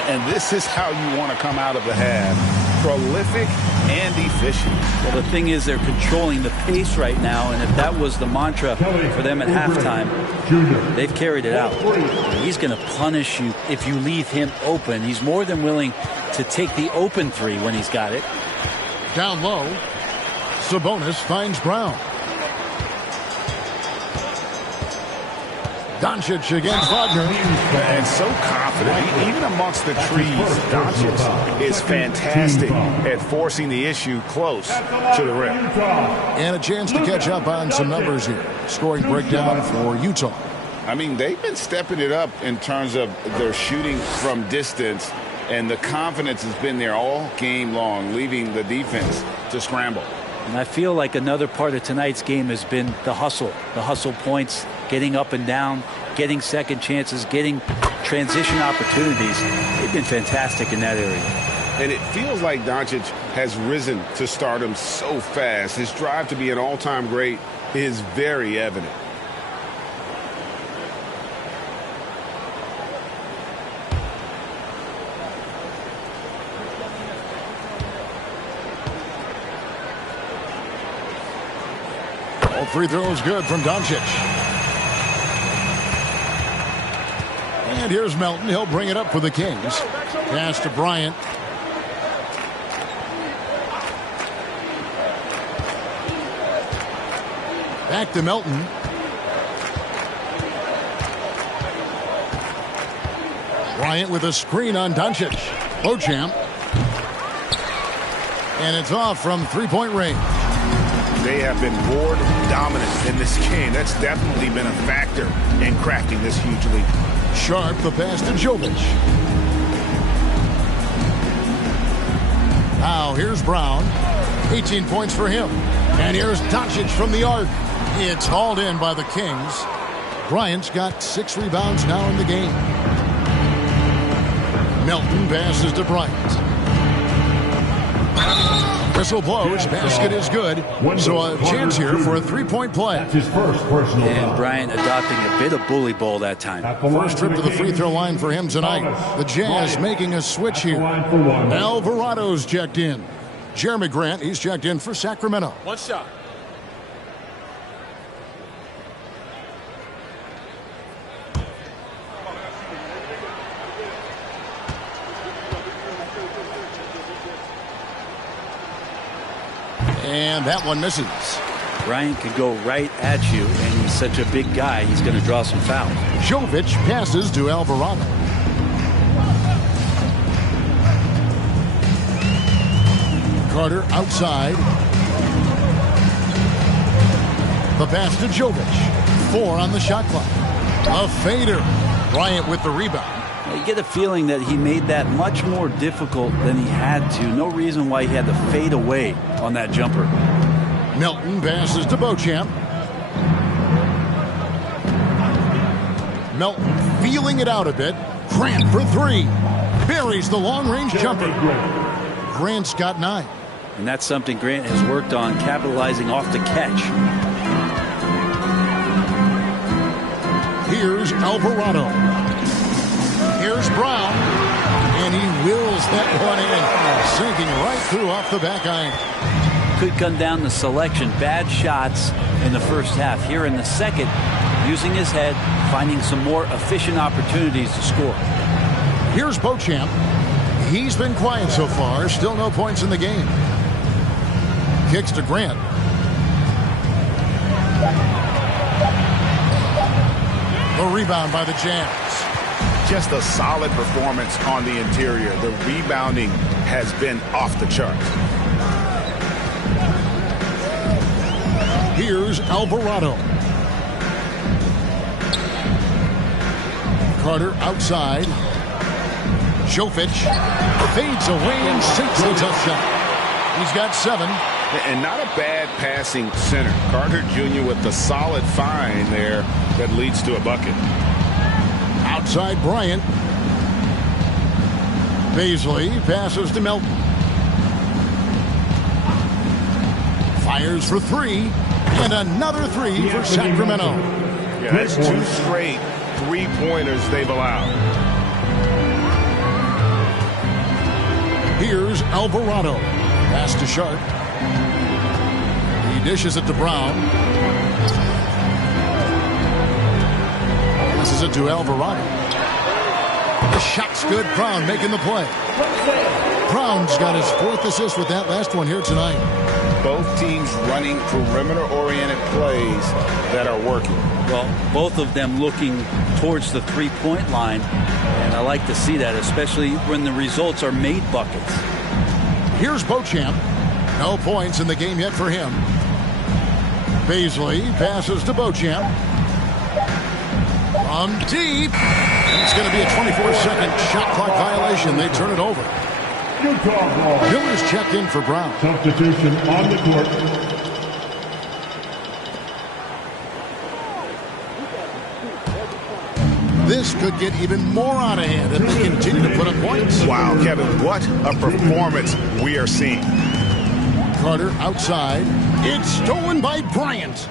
And this is how you want to come out of the half. Prolific and efficient. Well, the thing is they're controlling the pace right now, and if that was the mantra for them at halftime, they've carried it out. He's going to punish you if you leave him open. He's more than willing to take the open three when he's got it. Down low, Sabonis finds Brown. Doncic against Wagner. And so confident, even amongst the trees. Doncic is fantastic at forcing the issue close to the rim. And a chance to catch up on some numbers here. Scoring breakdown for Utah. I mean, they've been stepping it up in terms of their shooting from distance, and the confidence has been there all game long, leaving the defense to scramble. And I feel like another part of tonight's game has been the hustle points, getting up and down, getting second chances, getting transition opportunities. They've been fantastic in that area. And it feels like Doncic has risen to stardom so fast. His drive to be an all-time great is very evident. All free throws good from Doncic. And here's Melton. He'll bring it up for the Kings. Pass to Bryant. Back to Melton. Bryant with a screen on Doncic. Beauchamp. And it's off from three-point range. They have been board dominant in this game. That's definitely been a factor in crafting this huge lead. Sharp, the pass to Jovic. Now here's Brown. 18 points for him. And here's Doncic from the arc. It's hauled in by the Kings. Bryant's got 6 rebounds now in the game. Melton passes to Bryant. Whistle blows. Basket is good. So a chance here for a three-point play. That's his first personal. And Bryant adopting a bit of bully ball that time. First trip to the free throw line for him tonight. The Jazz making a switch here. Alvarado's checked in. Jeremy Grant, he's checked in for Sacramento. One shot. And that one misses. Bryant could go right at you, and he's such a big guy, he's going to draw some fouls. Jovic passes to Alvarado. Carter outside. The pass to Jovic. 4 on the shot clock. A fader. Bryant with the rebound. You get a feeling that he made that much more difficult than he had to. No reason why he had to fade away on that jumper. Melton passes to Beauchamp. Melton feeling it out a bit. Grant for 3. Buries the long-range jumper. Grant's got 9. And that's something Grant has worked on, capitalizing off the catch. Here's Alvarado. Here's Brown. And he wills that one in. Sinking right through off the back iron. Could come down to selection. Bad shots in the first half. Here in the second, using his head, finding some more efficient opportunities to score. Here's Beauchamp. He's been quiet so far. Still no points in the game. Kicks to Grant. The rebound by the Jazz. Just a solid performance on the interior. The rebounding has been off the charts. Here's Alvarado. Carter outside. Jovic fades away and sinks the tough shot. He's got 7. And not a bad passing center. Carter Jr. with the solid find there that leads to a bucket. Outside Bryant. Baisley passes to Melton. Fires for three. And another three for Sacramento. Yeah, that's 2 straight three-pointers they've allowed. Here's Alvarado. Pass to Sharp. He dishes it to Brown. Passes it to Alvarado. The shot's good. Brown making the play. Brown's got his 4th assist with that last one here tonight. Both teams running perimeter-oriented plays that are working. Well, both of them looking towards the three-point line, and I like to see that, especially when the results are made buckets. Here's Beauchamp. No points in the game yet for him. Baisley passes to Beauchamp. From deep. It's going to be a 24-second shot clock violation. They turn it over. Miller's checked in for Brown. Substitution on the court. This could get even more out of hand if they continue to put up points. Wow, Kevin, what a performance we are seeing. Carter outside. It's stolen by Bryant.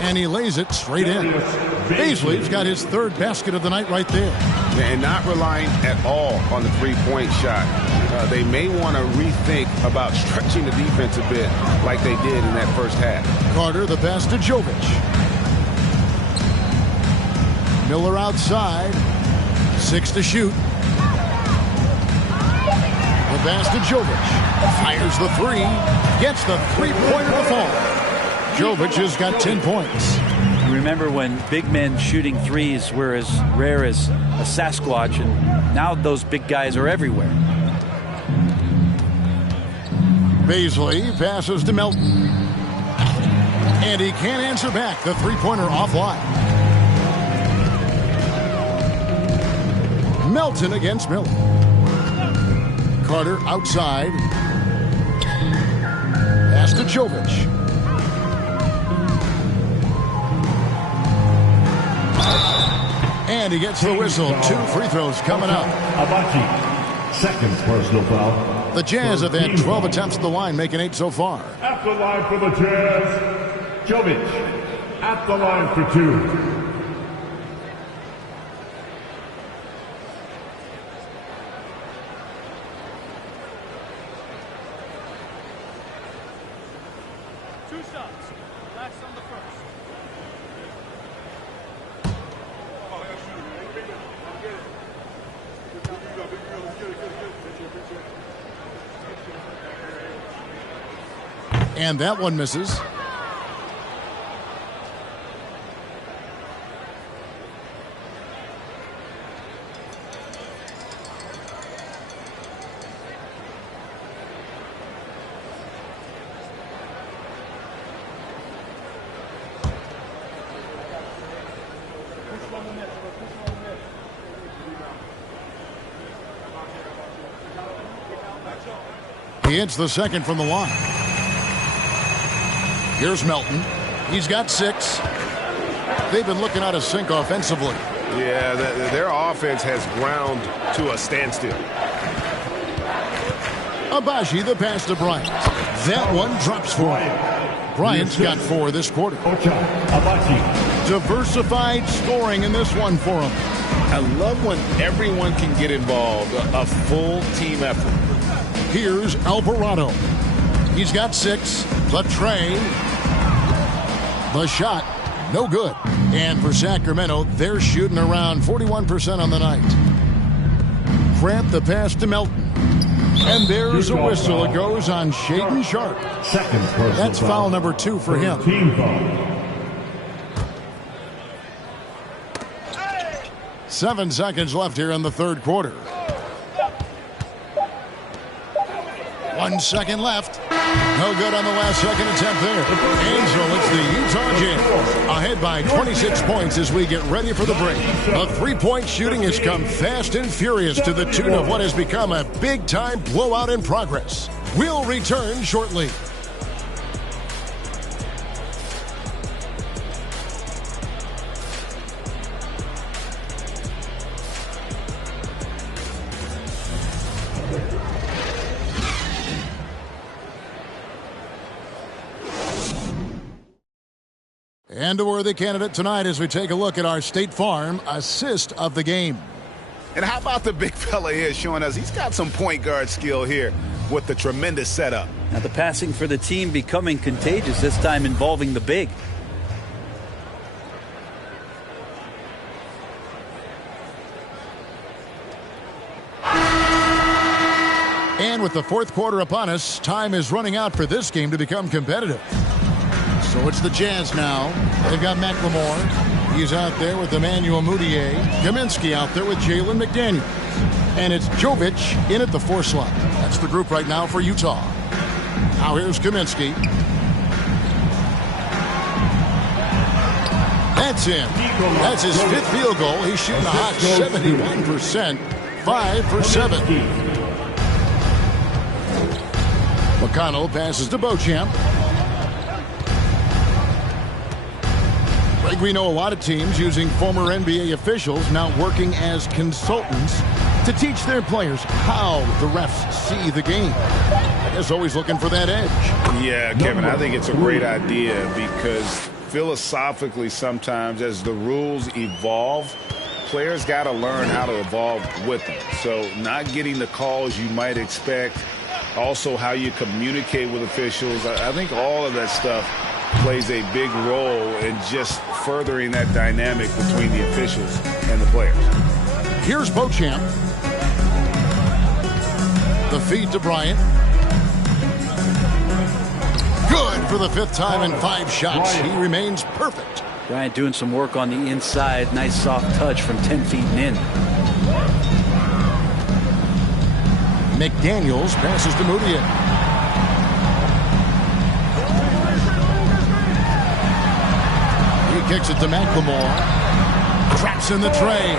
And he lays it straight in. Baisley's got his 3rd basket of the night right there. And not relying at all on the three-point shot. They may want to rethink about stretching the defense a bit like they did in that first half. Carter, the pass to Jovic. Miller outside. 6 to shoot. The pass to Jovic. Fires the 3. Gets the three-pointer to fall. Jovic has got 10 points. Remember when big men shooting threes were as rare as a Sasquatch, and now those big guys are everywhere. Baisley passes to Melton. And he can't answer back. The three-pointer offline. Melton against Miller. Carter outside. Pass to Jovic. And he gets the whistle. 2 free throws coming up. Abachi, 2nd personal foul. The Jazz have had 12 attempts at the line, making 8 so far. At the line for the Jazz, Jovic. At the line for 2. And that one misses. He hits the 2nd from the line. Here's Melton. He's got 6. They've been looking out of sync offensively. Yeah, their offense has ground to a standstill. Abaji, the pass to Bryant. That one drops for him. Bryant's got 4 this quarter. Diversified scoring in this one for him. I love when everyone can get involved, a full team effort. Here's Alvarado. He's got 6. The tray. The shot. No good. And for Sacramento, they're shooting around 41% on the night. Grant the pass to Melton. And there's a whistle. It goes on Shaedon Sharp. That's foul number 2 for him. Team foul. 7 seconds left here in the 3rd quarter. 1 second left. No good on the last second attempt there. And so it's the Utah Jazz ahead by 26 points as we get ready for the break. The three-point shooting has come fast and furious to the tune of what has become a big-time blowout in progress. We'll return shortly. And a worthy candidate tonight as we take a look at our State Farm assist of the game. And how about the big fella here showing us he's got some point guard skill here with the tremendous setup. Now the passing for the team becoming contagious, this time involving the big. And with the fourth quarter upon us, time is running out for this game to become competitive. So it's the Jazz now. They've got McLemore. He's out there with Emmanuel Mudiay. Kaminsky out there with Jalen McDaniels. And it's Jovic in at the 4 slot. That's the group right now for Utah. Now here's Kaminsky. That's in. That's his 5th field goal. He's shooting a hot 71%. 5 for 7. McConnell passes to Beauchamp. We know a lot of teams using former NBA officials now working as consultants to teach their players how the refs see the game. I guess always looking for that edge. Yeah, Kevin, I think it's a great idea because philosophically sometimes as the rules evolve, players got to learn how to evolve with them. So not getting the calls you might expect, also how you communicate with officials. I think all of that stuff plays a big role in just furthering that dynamic between the officials and the players. Here's Beauchamp. The feed to Bryant. Good for the 5th time in 5 shots. He remains perfect. Bryant doing some work on the inside. Nice soft touch from 10 feet and in. McDaniels passes to Mudiay. Kicks it to McLemore. Traps in the tray.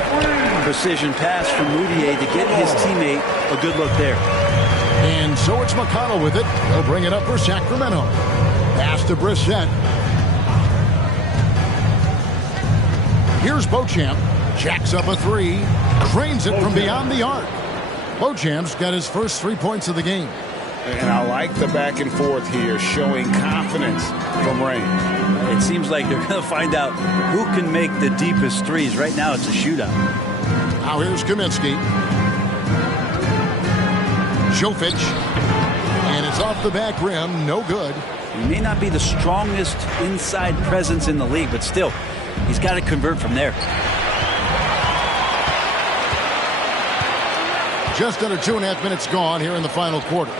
Precision pass from Mudiay to get his teammate a good look there. And so it's McConnell with it. He'll bring it up for Sacramento. Pass to Brissett. Here's Beauchamp. Jacks up a 3. Cranes it from beyond the arc. Beauchamp's got his first 3 points of the game. And I like the back and forth here, showing confidence from range. It seems like they're going to find out who can make the deepest threes. Right now it's a shootout. Now here's Kaminsky. Jovic. And it's off the back rim. No good. He may not be the strongest inside presence in the league, but still, he's got to convert from there. Just under 2.5 minutes gone here in the final quarter.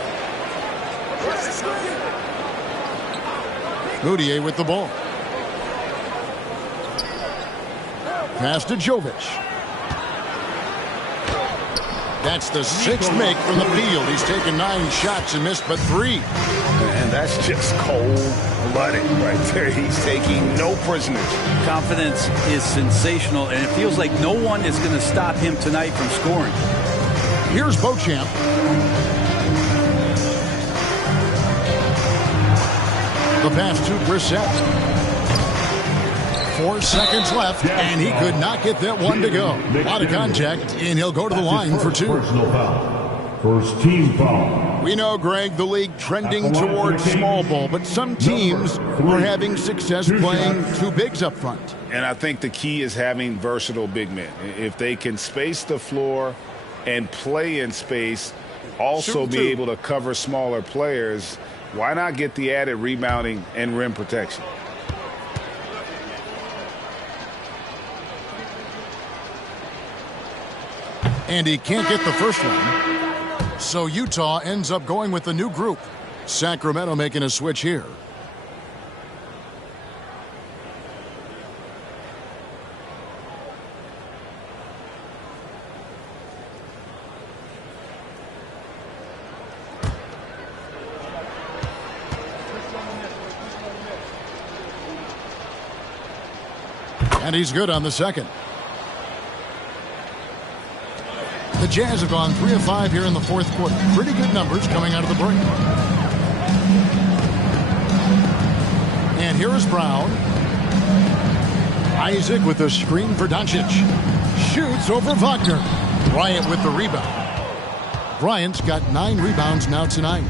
Mudiay with the ball. Pass to Jovic. That's the 6th make from the field. He's taken 9 shots and missed but 3. And that's just cold-blooded right there. He's taking no prisoners. Confidence is sensational, and it feels like no one is going to stop him tonight from scoring. Here's Beauchamp. The pass to Brissett. 4 seconds left, and he could not get that one to go. Out of contact, and he'll go to the line for 2. Personal foul. First team foul. We know, Greg, the league trending towards small ball, but some teams are having success playing 2 bigs up front. And I think the key is having versatile big men. If they can space the floor and play in space, also be able to cover smaller players, why not get the added rebounding and rim protection? And he can't get the first one. So Utah ends up going with the new group. Sacramento making a switch here. And he's good on the second. The Jazz have gone 3 of 5 here in the fourth quarter. Pretty good numbers coming out of the break. And here is Brown. Isaac with a screen for Doncic. Shoots over Wagner. Bryant with the rebound. Bryant's got 9 rebounds now tonight.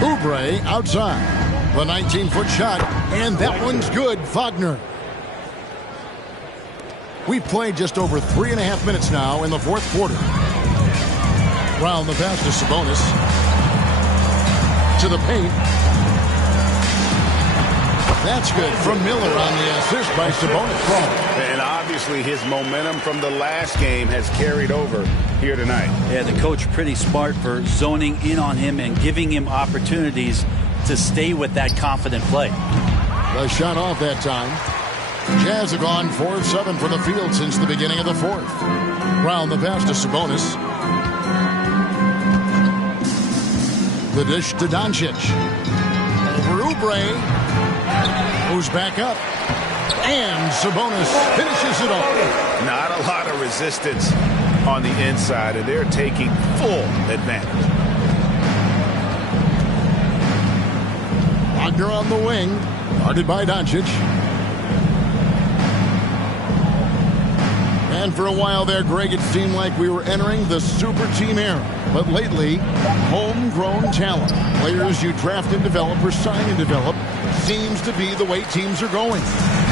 Oubre outside. The 19-foot shot, and that one's good. Wagner. We've played just over 3.5 minutes now in the fourth quarter. Brown the pass to Sabonis. To the paint. That's good from Miller on the assist by Sabonis. And obviously his momentum from the last game has carried over here tonight. Yeah, the coach pretty smart for zoning in on him and giving him opportunities to stay with that confident play. The shot off that time. Jazz have gone 4 of 7 from the field since the beginning of the fourth. Brown the pass to Sabonis. The dish to Doncic. Over Oubre. Who's back up. And Sabonis finishes it off. Not a lot of resistance on the inside, and they're taking full advantage. Wagner on the wing. Guarded by Doncic. And for a while there, Greg, it seemed like we were entering the super team era. But lately, homegrown talent, players you draft and develop or sign and develop, seems to be the way teams are going.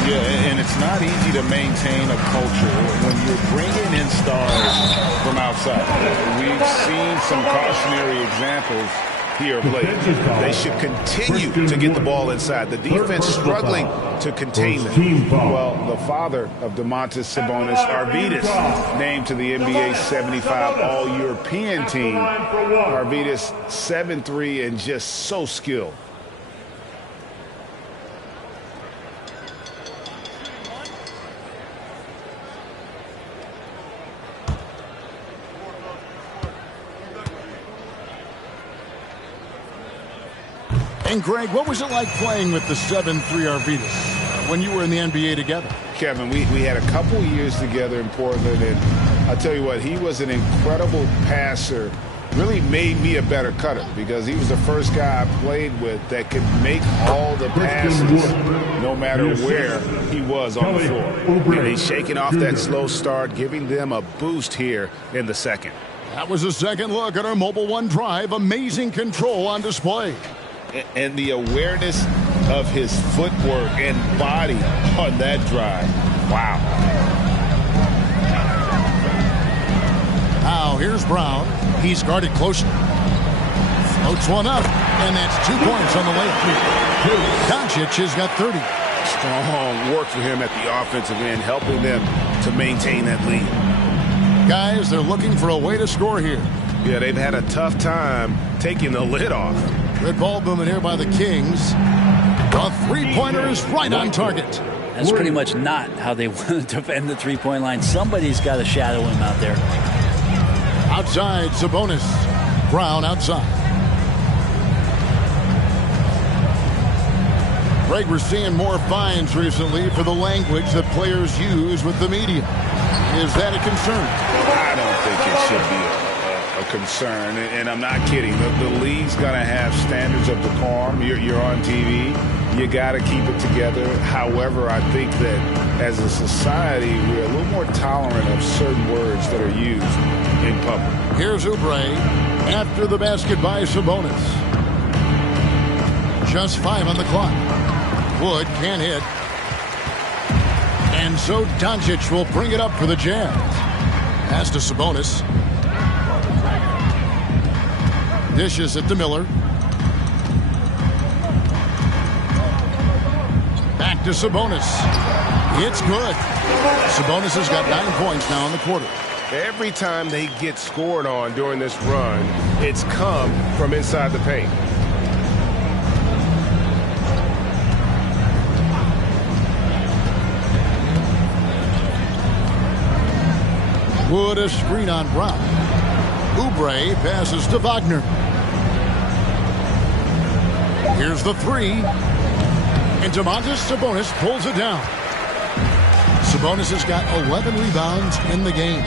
Yeah, and it's not easy to maintain a culture when you're bringing in stars from outside. We've seen some cautionary examples here of late. They should continue to get the ball inside. The defense struggling to contain them. Well, the father of Domantas Sabonis, Arvydas, named to the NBA 75 All-European team. Arvydas 7'3" and just so skilled. And Greg, what was it like playing with the 7'3" Arvydas when you were in the NBA together? Kevin, we had a couple years together in Portland, and I'll tell you what, he was an incredible passer. Really made me a better cutter because he was the first guy I played with that could make all the passes no matter where he was on the floor. And he's shaking off that slow start, giving them a boost here in the second. That was a second look at our Mobile One drive. Amazing control on display. And the awareness of his footwork and body on that drive. Wow. Now here's Brown. He's guarded closely. Floats one up, and that's 2 points on the layup. Doncic has got 30. Strong work for him at the offensive end, helping them to maintain that lead. Guys, they're looking for a way to score here. Yeah, they've had a tough time taking the lid off. Good ball movement here by the Kings. The three-pointer is right on target. That's pretty much not how they want to defend the three-point line. Somebody's got to shadow him out there. Outside, Sabonis. Brown outside. Greg, we're seeing more fines recently for the language that players use with the media. Is that a concern? I don't think it should be a concern, and I'm not kidding. The league's going to have standards of decorum. You're on TV. You got to keep it together. However, I think that as a society, we're a little more tolerant of certain words that are used in public. Here's Oubre after the basket by Sabonis. Just 5 on the clock. Wood can't hit. And so Doncic will bring it up for the Jazz. Pass to Sabonis. Dishes it to Miller. Back to Sabonis. It's good. Sabonis has got 9 points now in the quarter. Every time they get scored on during this run, it's come from inside the paint. Wood a screen on Brown. Oubre passes to Wagner. Here's the three. And Domantas Sabonis pulls it down. Sabonis has got 11 rebounds in the game.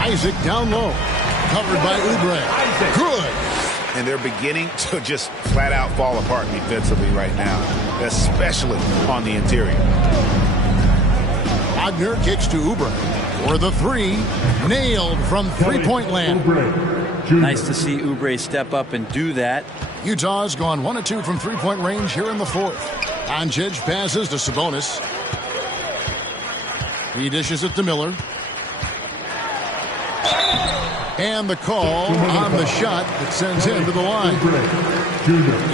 Isaac down low. Covered by Oubre. Good. And they're beginning to just flat out fall apart defensively right now, especially on the interior. Wagner kicks to Oubre for the three. Nailed from three-point land. Nice to see Oubre step up and do that. Utah's gone 1 of 2 from three-point range here in the fourth. Doncic passes to Sabonis. He dishes it to Miller. And the call on the shot that sends him to the line.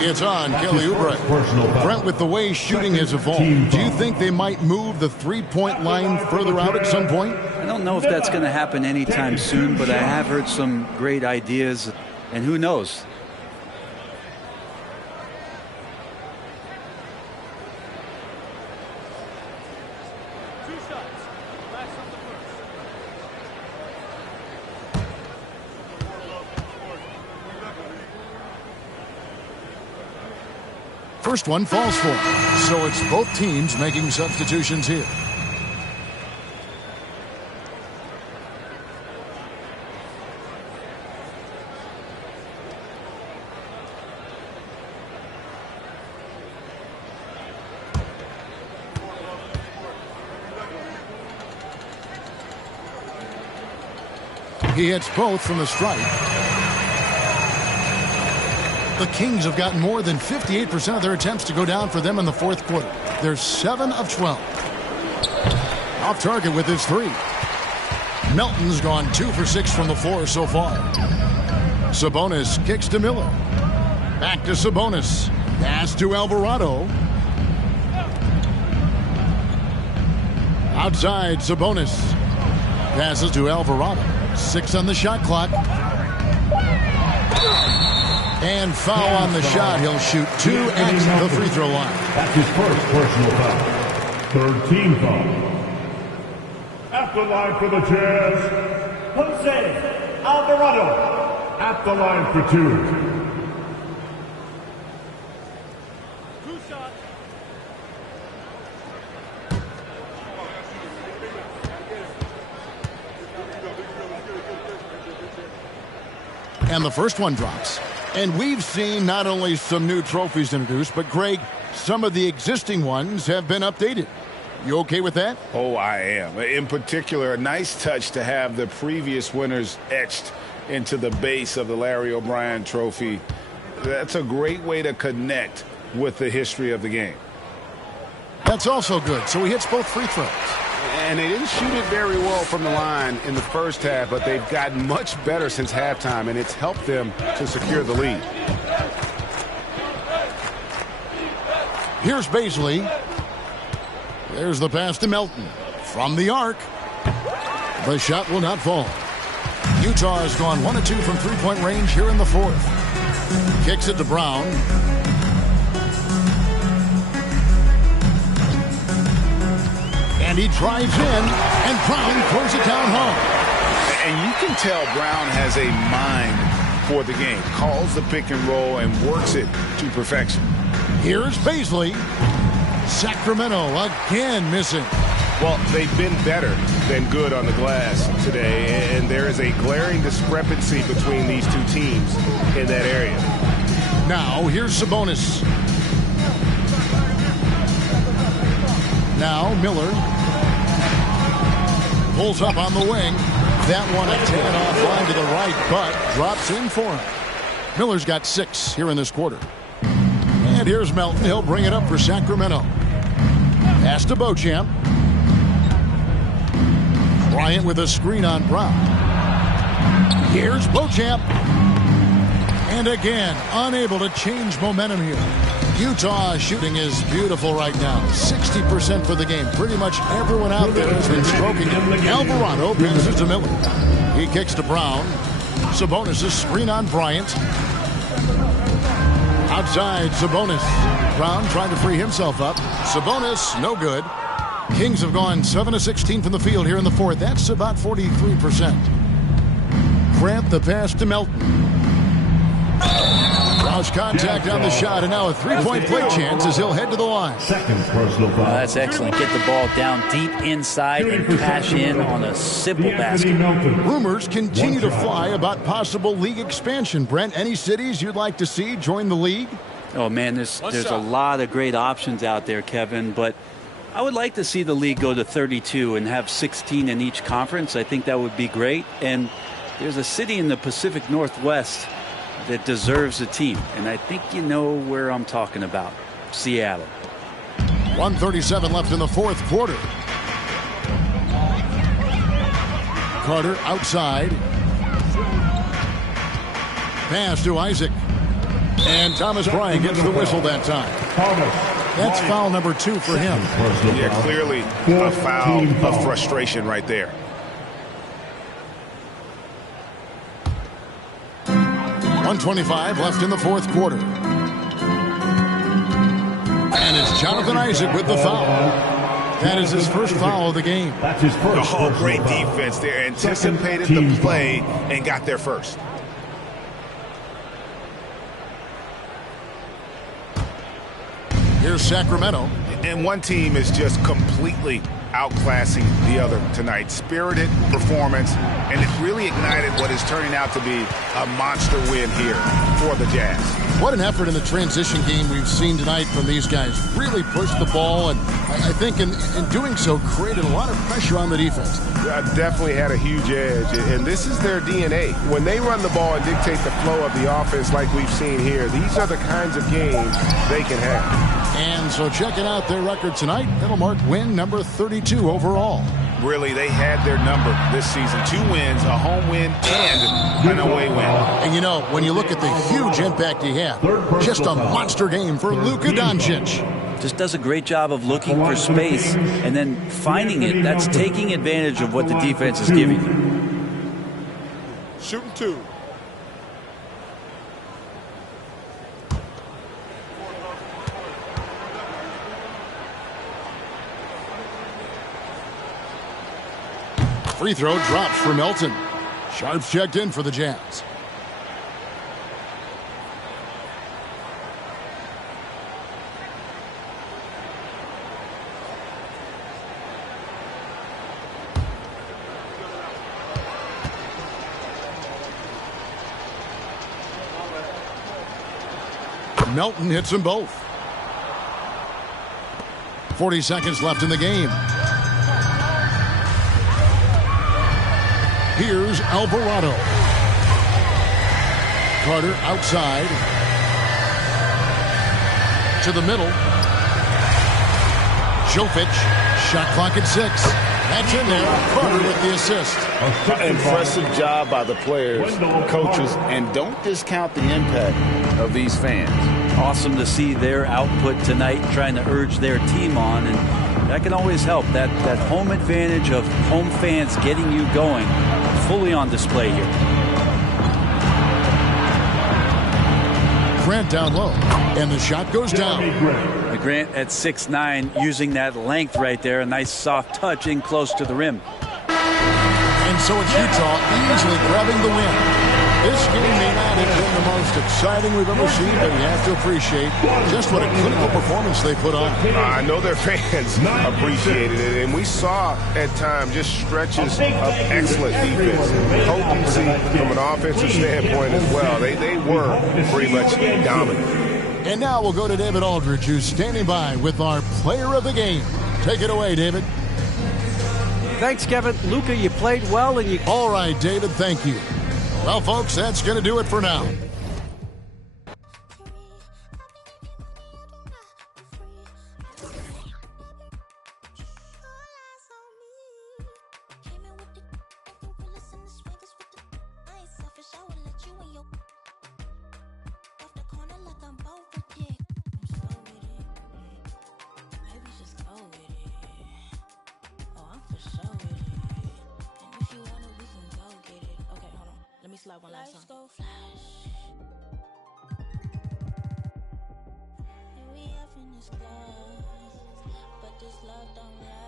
It's on Kelly Oubre. Brent, with the way shooting has evolved, do you think they might move the three-point line further out at some point? I don't know if that's going to happen anytime soon, but I have heard some great ideas, and who knows? First one falls for him. So it's both teams making substitutions here. He hits both from the stripe. The Kings have gotten more than 58% of their attempts to go down for them in the fourth quarter. They're 7 of 12. Off target with his three. Melton's gone 2 for 6 from the floor so far. Sabonis kicks to Miller. Back to Sabonis. Pass to Alvarado. Outside, Sabonis. Passes to Alvarado. 6 on the shot clock. And foul on the shot. He'll shoot 2 at the free throw line. That's his first personal foul. Third team foul. At the line for the Jazz, Jose Alvarado. At the line for 2. And the first one drops. And we've seen not only some new trophies introduced, but, Greg, some of the existing ones have been updated. You okay with that? Oh, I am. In particular, a nice touch to have the previous winners etched into the base of the Larry O'Brien trophy. That's a great way to connect with the history of the game. That's also good. So he hits both free throws. And they didn't shoot it very well from the line in the first half, but they've gotten much better since halftime, and it's helped them to secure the lead. Here's Baisley. There's the pass to Melton. From the arc. The shot will not fall. Utah has gone 1 of 2 from three-point range here in the fourth. Kicks it to Brown. And he drives in, and Brown throws it down home. And you can tell Brown has a mind for the game. Calls the pick and roll and works it to perfection. Here's Baisley. Sacramento again missing. Well, they've been better than good on the glass today, and there is a glaring discrepancy between these two teams in that area. Now, here's Sabonis. Now, Miller pulls up on the wing. That one a 10 offline to the right, but drops in for him. Miller's got 6 here in this quarter. And here's Melton. He'll bring it up for Sacramento. Pass to Beauchamp. Bryant with a screen on Brown. Here's Beauchamp. And again, unable to change momentum here. Utah shooting is beautiful right now. 60% for the game. Pretty much everyone out there has been stroking it. Alvarado passes to Miller. He kicks to Brown. Sabonis' screen on Bryant. Outside, Sabonis. Brown trying to free himself up. Sabonis, no good. Kings have gone 7 of 16 from the field here in the fourth. That's about 43%. Grant the pass to Melton. Lost contact on the shot, and now a three-point play chance as he'll head to the line. Second personal foul. That's excellent. Get the ball down deep inside and cash in on a simple basket. Rumors continue to fly about possible league expansion. Brent, any cities you'd like to see join the league? Oh, man, there's a lot of great options out there, Kevin, but I would like to see the league go to 32 and have 16 in each conference. I think that would be great. And there's a city in the Pacific Northwest that deserves a team, and I think you know where I'm talking about. Seattle. 1:37 left in the fourth quarter. Carter outside. Pass to Isaac. And Thomas Bryant gets the whistle that time. That's foul number 2 for him. Yeah, clearly a foul of frustration right there. 1:25 left in the fourth quarter. And it's Jonathan Isaac with the foul. That is his first foul of the game. That's his first. Oh, great defense there. Anticipated the play and got there first. Here's Sacramento. And one team is just completely outclassing the other tonight. Spirited performance, and it really ignited what is turning out to be a monster win here for the Jazz. What an effort in the transition game we've seen tonight from these guys. Really pushed the ball, and I think in doing so created a lot of pressure on the defense. Definitely had a huge edge, and this is their DNA. When they run the ball and dictate the flow of the offense like we've seen here, these are the kinds of games they can have. And so checking out their record tonight, that'll mark win number 32 overall. Really, they had their number this season. 2 wins, a home win, and an away win. And you know, when you look at the huge impact he had, just a monster game for Luka Doncic. Just does a great job of looking for space and then finding it. That's taking advantage of what the defense is giving you. Shooting 2. Free throw drops for Melton. Sharps checked in for the Jazz. Melton hits them both. 40 seconds left in the game. Here's Alvarado. Carter outside. To the middle. Jovic. Shot clock at 6. That's in there. Carter with the assist. Impressive job by the players, coaches, and don't discount the impact of these fans. Awesome to see their output tonight, trying to urge their team on, and that can always help. That home advantage of home fans getting you going, fully on display here. Grant down low, and the shot goes down. Grant at 6'9", using that length right there. A nice soft touch in close to the rim. And so it's Utah easily grabbing the win. This game may not have been the most exciting we've ever seen, but you have to appreciate just what a clinical performance they put on. I know their fans appreciated it, and we saw at times just stretches of excellent defense, potency from an offensive standpoint as well. They were pretty much dominant. And now we'll go to David Aldridge, who's standing by with our player of the game. Take it away, David. Thanks, Kevin. Luka, you played well, and you... All right, David, thank you. Well, folks, that's going to do it for now. But this love don't last.